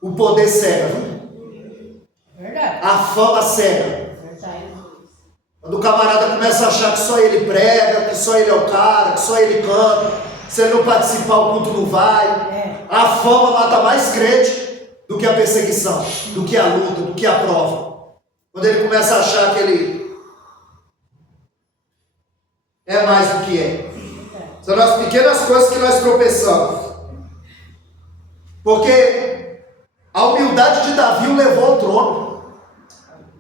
O poder cega, viu? Verdade. A fama cega. Verdade. Quando o camarada começa a achar que só ele prega, que só ele é o cara, que só ele canta, se ele não participar, o culto não vai. A fama mata mais crente do que a perseguição, do que a luta, do que a prova. Quando ele começa a achar que ele é mais do que é. São as pequenas coisas que nós tropeçamos. Porque a humildade de Davi o levou ao trono.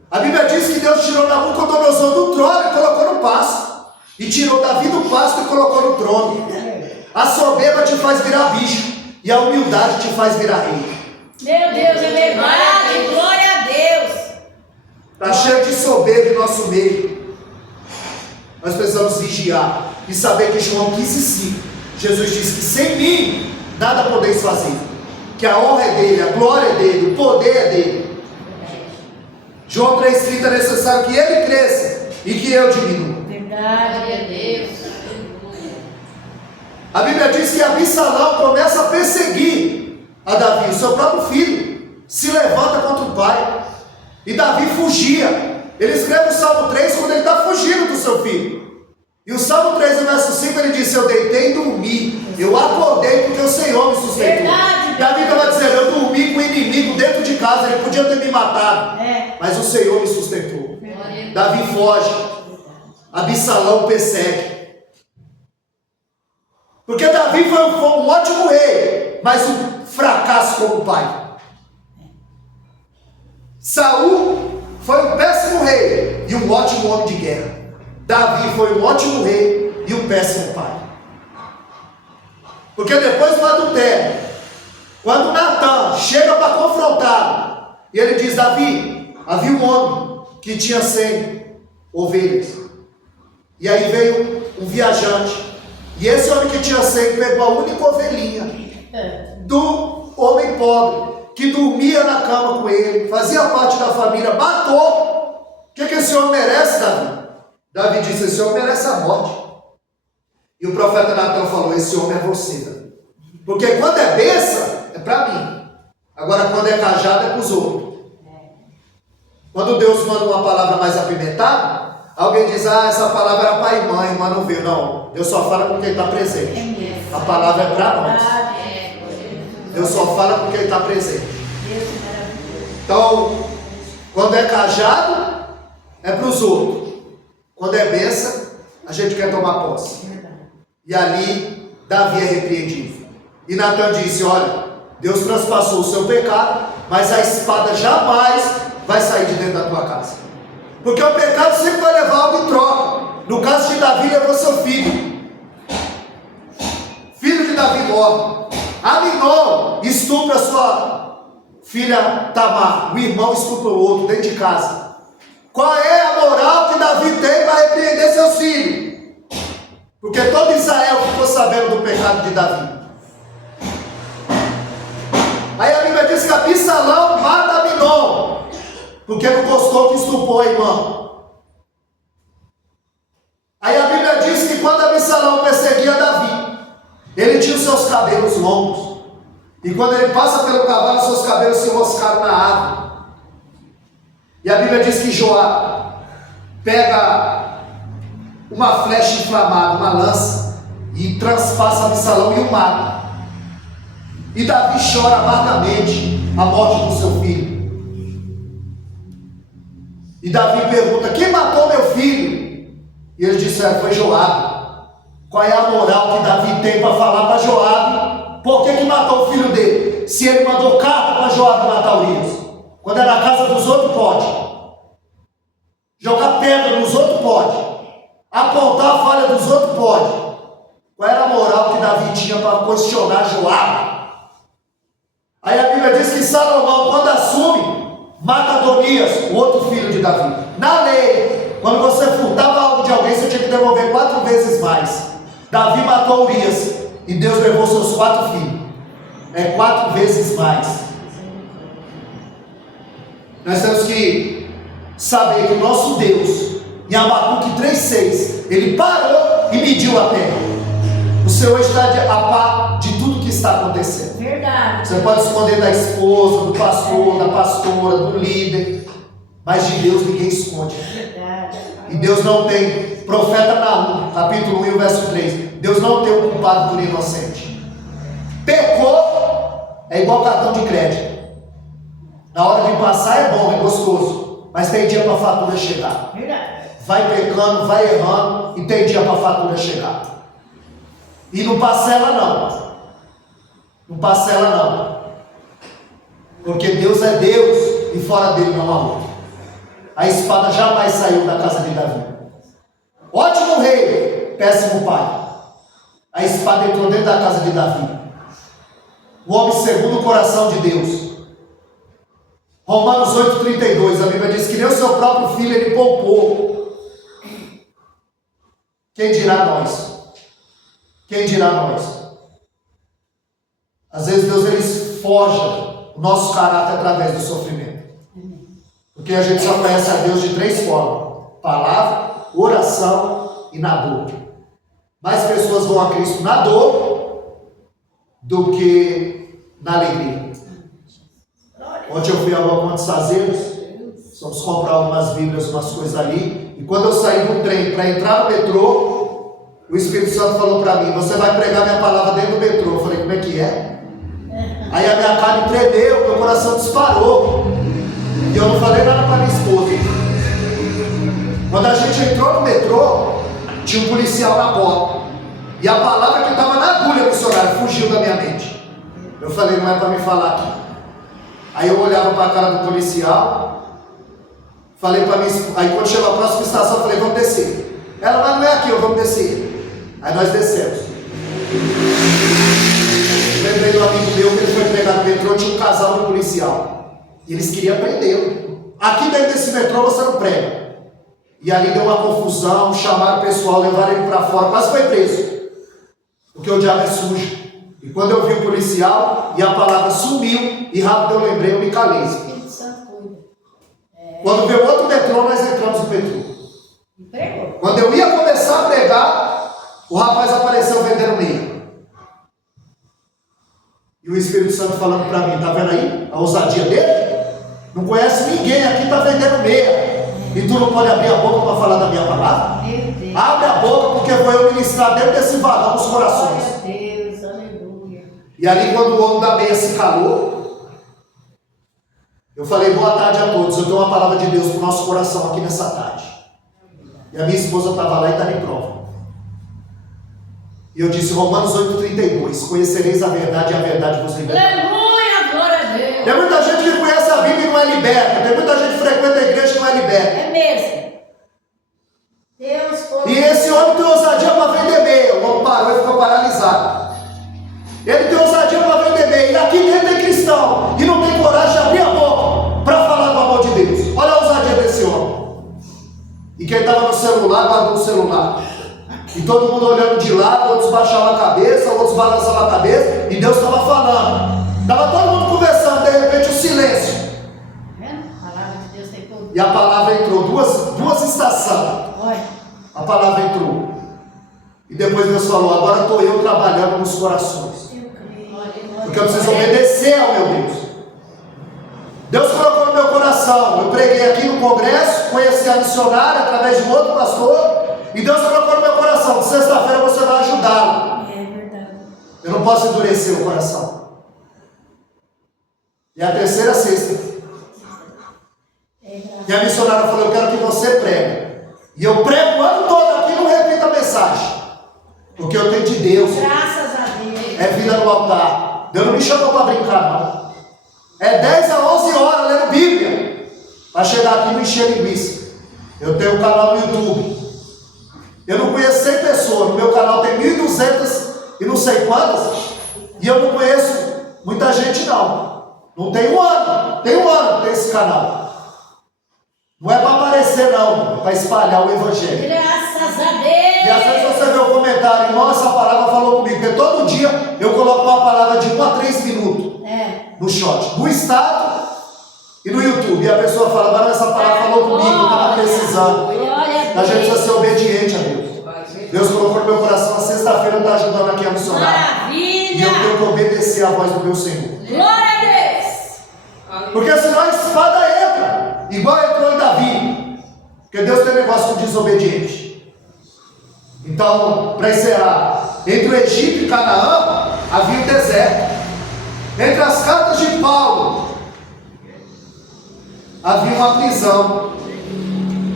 A Bíblia diz que Deus tirou Nabucodonosor do trono e colocou no pasto. E tirou Davi do pasto e colocou no trono. A soberba te faz virar bicho. E a humildade te faz virar rei. Meu Deus, é verdade. Glória a Deus. Está cheio de soberba em nosso meio. Nós precisamos vigiar e saber que João 15,5, Jesus disse que sem mim nada podeis fazer. Que a honra é dele, a glória é dele, o poder é dele. João 3,30 é necessário que ele cresça e que eu diminua. Verdade. Glória a Deus. A Bíblia diz que Absalão começa a perseguir a Davi, o seu próprio filho, se levanta contra o pai. E Davi fugia. Ele escreve o Salmo 3 quando ele está fugindo do seu filho. E o Salmo 3, no verso 5, ele disse: eu deitei e dormi, eu acordei porque o Senhor me sustentou. Verdade. Davi estava dizendo: eu dormi com o inimigo dentro de casa, ele podia ter me matado, mas o Senhor me sustentou. Davi foge, Absalão persegue. Porque Davi foi um ótimo rei, mas um fracasso como pai. Saul foi um péssimo rei e um ótimo homem de guerra. Davi foi um ótimo rei e um péssimo pai. Porque depois do adultério, quando Natan chega para confrontá-lo, e ele diz: Davi, havia um homem que tinha 100 ovelhas. E aí veio um viajante. E esse homem que tinha 100 pegou a única ovelhinha do homem pobre, que dormia na cama com ele, fazia parte da família, matou. O que esse homem merece, Davi? Davi disse: esse homem merece a morte. E o profeta Natan falou: esse homem é você, Davi. Porque quando é bênção, é para mim. Agora quando é cajado, é para os outros. Quando Deus manda uma palavra mais apimentada, alguém diz: ah, essa palavra era pai e mãe, mas não veio. Não, Deus só fala com quem está presente. A palavra é para nós. Deus só fala com quem está presente. Então, quando é cajado, é para os outros. Quando é bênção, a gente quer tomar posse. E ali, Davi é repreendido. E Natan disse: olha, Deus transpassou o seu pecado, mas a espada jamais vai sair de dentro da tua casa. Porque o pecado sempre vai levar algo em troca. No caso de Davi, levou seu filho. Filho de Davi morre. Aminon estupra sua filha Tamar. O irmão estupra o outro dentro de casa. Qual é a moral que Davi tem para repreender seus filhos? Porque todo Israel ficou sabendo do pecado de Davi. Aí a Bíblia diz que Absalão mata Aminon, porque não gostou que estupou a irmã. Aí a Bíblia diz que quando Absalão perseguia Davi, ele tinha os seus cabelos longos. E quando ele passa pelo cavalo, seus cabelos se enroscaram na árvore. E a Bíblia diz que Joabe pega uma flecha inflamada, uma lança, e transpassa Absalão e o mata. E Davi chora amargamente a morte do seu filho. E Davi pergunta: quem matou meu filho? E eles disseram: foi Joabe. Qual é a moral que Davi tem para falar para Joabe? Por que matou o filho dele? Se ele mandou carta para Joabe matar Urias. Quando é na casa dos outros, pode. Jogar pedra nos outros, pode. Apontar a falha dos outros, pode. Qual era a moral que Davi tinha para questionar Joabe? Aí a Bíblia diz que Salomão, quando assume, mata Adonias, o outro filho de Davi. Na lei, quando você furtava algo de alguém, você tinha que devolver 4 vezes mais. Davi matou Urias e Deus levou seus 4 filhos. É 4 vezes mais. Nós temos que saber que o nosso Deus, em Abacuque 3,6, ele parou e mediu a terra. O Senhor está a par de tudo que está acontecendo. Verdade. Você pode esconder da esposa, do pastor, da pastora, do líder, mas de Deus ninguém esconde. Verdade. E Deus não tem, profeta Naum, capítulo 1, verso 3, Deus não tem um culpado por inocente. Pecou, é igual cartão de crédito. Na hora de passar é bom, é gostoso, mas tem dia para a fatura chegar. Verdade. Vai pecando, vai errando, e tem dia para a fatura chegar. E não parcela não. Não parcela não. Porque Deus é Deus e fora dele não há outro. A espada jamais saiu da casa de Davi. Ótimo rei, péssimo pai. A espada entrou dentro da casa de Davi. O homem segundo o coração de Deus. Romanos 8,32, a Bíblia diz que nem o seu próprio filho ele poupou. Quem dirá nós? Quem dirá nós? Às vezes Deus ele forja o nosso caráter através do sofrimento. Porque a gente só conhece a Deus de 3 formas: palavra, oração e na dor. Mais pessoas vão a Cristo na dor do que na alegria. Ontem eu fui a Rua Montes Fazeiros, fomos comprar algumas bíblias, umas coisas ali, e quando eu saí do trem para entrar no metrô, o Espírito Santo falou para mim: você vai pregar minha palavra dentro do metrô. Eu falei: como é que é? Aí a minha carne tremeu, meu coração disparou, e eu não falei nada para minha esposa. Quando a gente entrou no metrô, tinha um policial na porta, e a palavra que estava na agulha missionária fugiu da minha mente. Eu falei: não é para me falar aqui. Aí eu olhava para a cara do policial, falei para mim, aí quando chegou a próxima estação, eu falei: vamos descer. Ela: mas não é aqui, vamos descer. Aí nós descemos. Eu lembrei do amigo meu que ele foi pregar no metrô, tinha um casal de policial, e eles queriam prendê-lo. Aqui dentro desse metrô você não prega. E ali deu uma confusão, chamaram o pessoal, levaram ele para fora, quase foi preso. Porque o diabo é sujo. E quando eu vi o policial e a palavra sumiu, e rápido eu lembrei, eu me calei. Espírito Santo cuida. Quando veio outro metrô, nós entramos no metrô. Pregou. Quando eu ia começar a pregar, o rapaz apareceu vendendo meia. E o Espírito Santo falando para mim: tá vendo aí a ousadia dele? Não conhece ninguém aqui, está vendendo meia. E tu não pode abrir a boca para falar da minha palavra? Meu Deus. Abre a boca, porque vou eu ministrar dentro desse vagão nos corações. Glória a Deus, aleluia. E ali, quando o homem da meia se calou, eu falei: boa tarde a todos. Eu tenho uma palavra de Deus para o nosso coração aqui nessa tarde. E a minha esposa estava lá e está em prova. E eu disse: Romanos 8,32: conhecereis a verdade e a verdade vos libertará. Aleluia, glória a Deus. Tem muita gente que conhece a Bíblia e não é liberta. Tem muita gente que frequenta a igreja e não é liberta. É mesmo. Deus foi. E esse homem tem ousadia para vender meia. O homem parou e ficou paralisado. Ele tem ousadia para vender meia. E aqui dentro tem cristão e não tem coragem de abrir a boca para falar do amor de Deus. Olha a ousadia desse homem. E quem estava no celular, guardou o celular. E todo mundo olhando de lado, outros baixavam a cabeça, outros balançavam a cabeça, e Deus estava falando. Estava todo mundo conversando, de repente o silêncio. Vendo? A palavra de Deus tem poder. E a palavra entrou, duas estações. Olha. A palavra entrou. E depois Deus falou: agora estou eu trabalhando nos corações. Eu creio. Porque eu preciso obedecer ao meu Deus. Deus colocou no meu coração. Eu preguei aqui no congresso, conheci a missionária através de um outro pastor. E Deus colocou no meu coração: sexta-feira você vai ajudá-lo. É verdade. Eu não posso endurecer o coração. E a terceira sexta. E a missionária falou: eu quero que você pregue. E eu prego o ano todo aqui e não repito a mensagem. Porque eu tenho de Deus. Graças a Deus. É vida no altar. Deus não me chamou para brincar, não. É 10 a 11 horas lendo Bíblia. Para chegar aqui e não encher linguiça. Eu tenho um canal no YouTube. Eu não conheço 100 pessoas. No meu canal tem 1.200 e não sei quantas. E eu não conheço muita gente, não. Não tem um ano. Tem um ano que tem esse canal. Não é para aparecer, não. É para espalhar o Evangelho. Graças a Deus. E às vezes você vê o comentário: irmão, essa palavra falou comigo. Porque todo dia eu coloco uma palavra de 1 a 3 minutos no short, no estado e no YouTube. E a pessoa fala: agora essa palavra falou comigo, eu estava precisando. A gente precisa ser obediente a Deus. Deus colocou no meu coração a sexta sexta-feira está ajudando aqui a missionária. E eu tenho que obedecer à voz do meu Senhor. Glória a Deus! Porque senão a espada entra, igual entrou em Davi. Porque Deus tem negócio com desobediente. Então, para encerrar, entre o Egito e Canaã havia um deserto. Entre as cartas de Paulo havia uma prisão.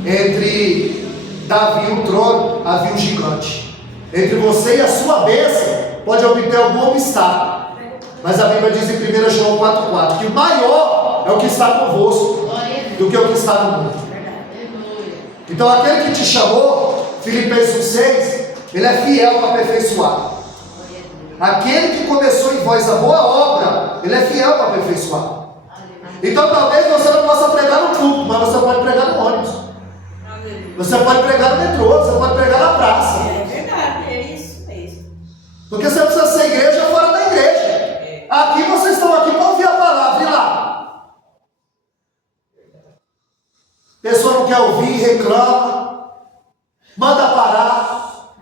Entre Davi e o trono havia um gigante. Entre você e a sua bênção pode obter algum obstáculo. Mas a Bíblia diz em 1 João 4,4 que o maior é o que está convosco do que o que está no mundo. Então aquele que te chamou, Filipenses 1,6, ele é fiel para aperfeiçoar. Aquele que começou em vós a boa obra, ele é fiel para aperfeiçoar. Então talvez você não possa pregar no culto, mas você pode pregar no ônibus. Você pode pregar no metrô, você pode pregar na praça. É verdade, é isso mesmo. Porque você precisa ser igreja fora da igreja. Aqui vocês estão aqui para ouvir a palavra, e lá? A pessoa não quer ouvir, reclama, manda parar.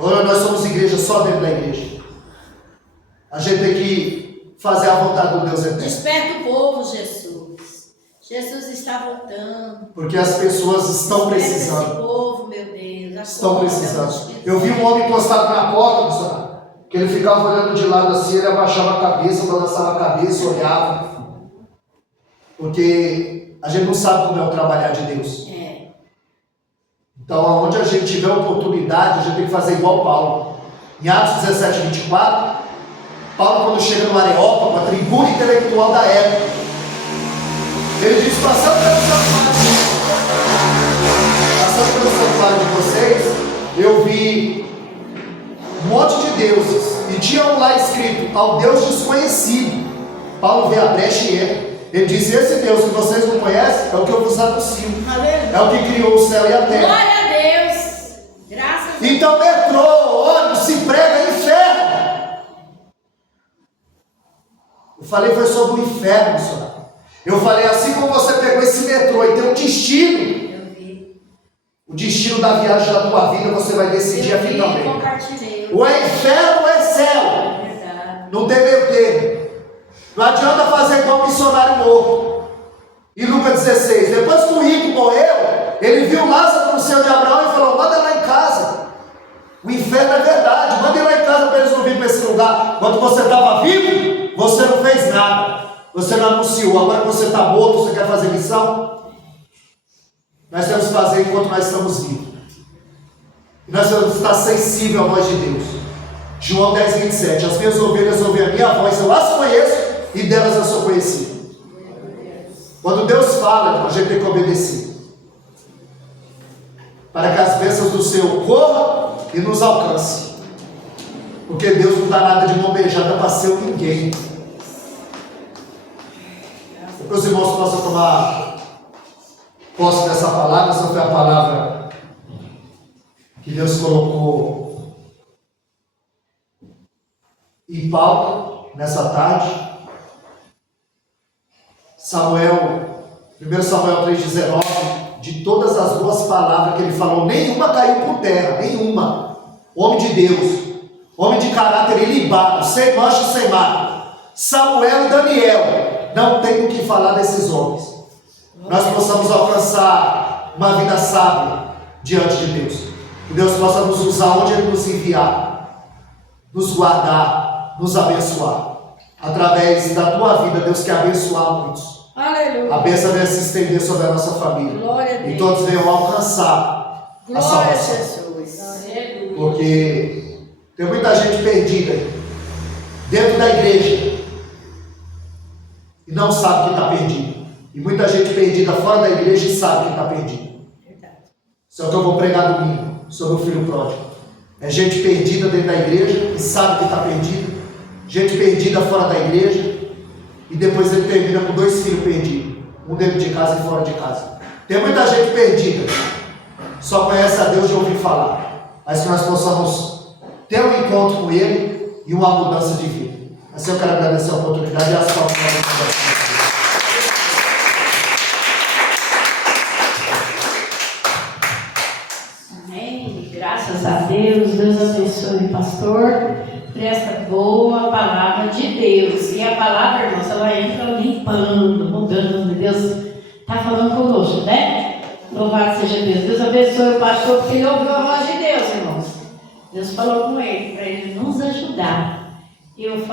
Olha, nós somos igreja só dentro da igreja. A gente tem que fazer a vontade do Deus eterno. Desperta o povo, Jesus. Jesus está voltando. Porque as pessoas estão Desperta precisando. esse povo, meu Deus. Estão Acorda, precisando. Jesus. Eu vi um homem encostado na porta, missionário, que ele ficava olhando de lado assim, ele abaixava a cabeça, balançava a cabeça, olhava. Porque a gente não sabe como é o trabalhar de Deus. É. Então, aonde a gente tiver oportunidade, a gente tem que fazer igual Paulo. Em Atos 17, 24, Paulo, quando chega no Areópago, a tribuna intelectual da época, ele diz: passando pelo santuário de vocês, eu vi um monte de deuses, e tinha um lá escrito: ao Deus desconhecido. Paulo vê a brecha e entra. Ele disse: esse Deus que vocês não conhecem é o que eu vos anuncio. É o que criou o céu e a terra. Glória a Deus. Graças a Deus. Então, metrô, ônibus, se prega inferno. Eu falei foi sobre o inferno, missionário. Eu falei, assim como você pegou esse metrô e tem um destino, Eu vi. o destino da viagem da tua vida você vai decidir aqui Eu também. compartilhei. Ou é inferno ou é céu. É verdade. Não tem meio termo. Não adianta fazer igual o missionário morto. Em Lucas 16, depois que o rico morreu, ele viu Lázaro no céu de Abraão e falou: manda lá em casa. O inferno é verdade, manda ir lá em casa para eles não virem para esse lugar. Quando você estava vivo, você não fez nada. Você não anunciou. Agora que você está morto, você quer fazer missão? Nós temos que fazer enquanto nós estamos vivos. E nós temos que estar sensível à voz de Deus. João 10, 27. As minhas ovelhas ouvem a minha voz, eu as conheço e delas eu sou conhecido. Quando Deus fala, a gente tem que obedecer. Para que as bênçãos do Senhor corram e nos alcance. Porque Deus não dá nada de mão beijada para ser ninguém. Que os irmãos possam tomar posse dessa palavra. Essa foi a palavra que Deus colocou em pauta nessa tarde. Samuel, 1 Samuel 3,19, de todas as boas palavras que ele falou, nenhuma caiu por terra, nenhuma. Homem de Deus, homem de caráter ilibado, sem mancha e sem mácula. Samuel e Daniel, não tem o que falar desses homens. Nós possamos alcançar uma vida sábia diante de Deus. Que Deus possa nos usar onde Ele nos enviar, nos guardar, nos abençoar. Através da tua vida, Deus quer abençoar muitos. Aleluia. A bênção deve se estender sobre a nossa família. Glória a Deus. E todos venham alcançar a Glória a salvação. Jesus. Aleluia. Porque tem muita gente perdida aí, dentro da igreja, e não sabe que está perdido. E muita gente perdida fora da igreja e sabe que está perdido. Verdade. Isso é o que eu vou pregar domingo, sobre o filho pródigo. É gente perdida dentro da igreja e sabe que está perdido. Gente perdida fora da igreja. E depois ele termina com 2 filhos perdidos. Um dentro de casa e fora de casa. Tem muita gente perdida. Só conhece a Deus de ouvir falar. Mas que nós possamos ter um encontro com Ele e uma mudança de vida. Assim eu quero agradecer a oportunidade e as palmas para a Amém. Graças Graças a Deus, Deus abençoe o pastor por essa boa palavra de Deus. E a palavra, irmãos, ela entra limpando, mudando. Deus está falando conosco, né? Louvado seja Deus. Deus abençoe o pastor porque ele ouviu a voz de Deus, irmãos. Deus falou com ele, para ele nos ajudar. E eu falei.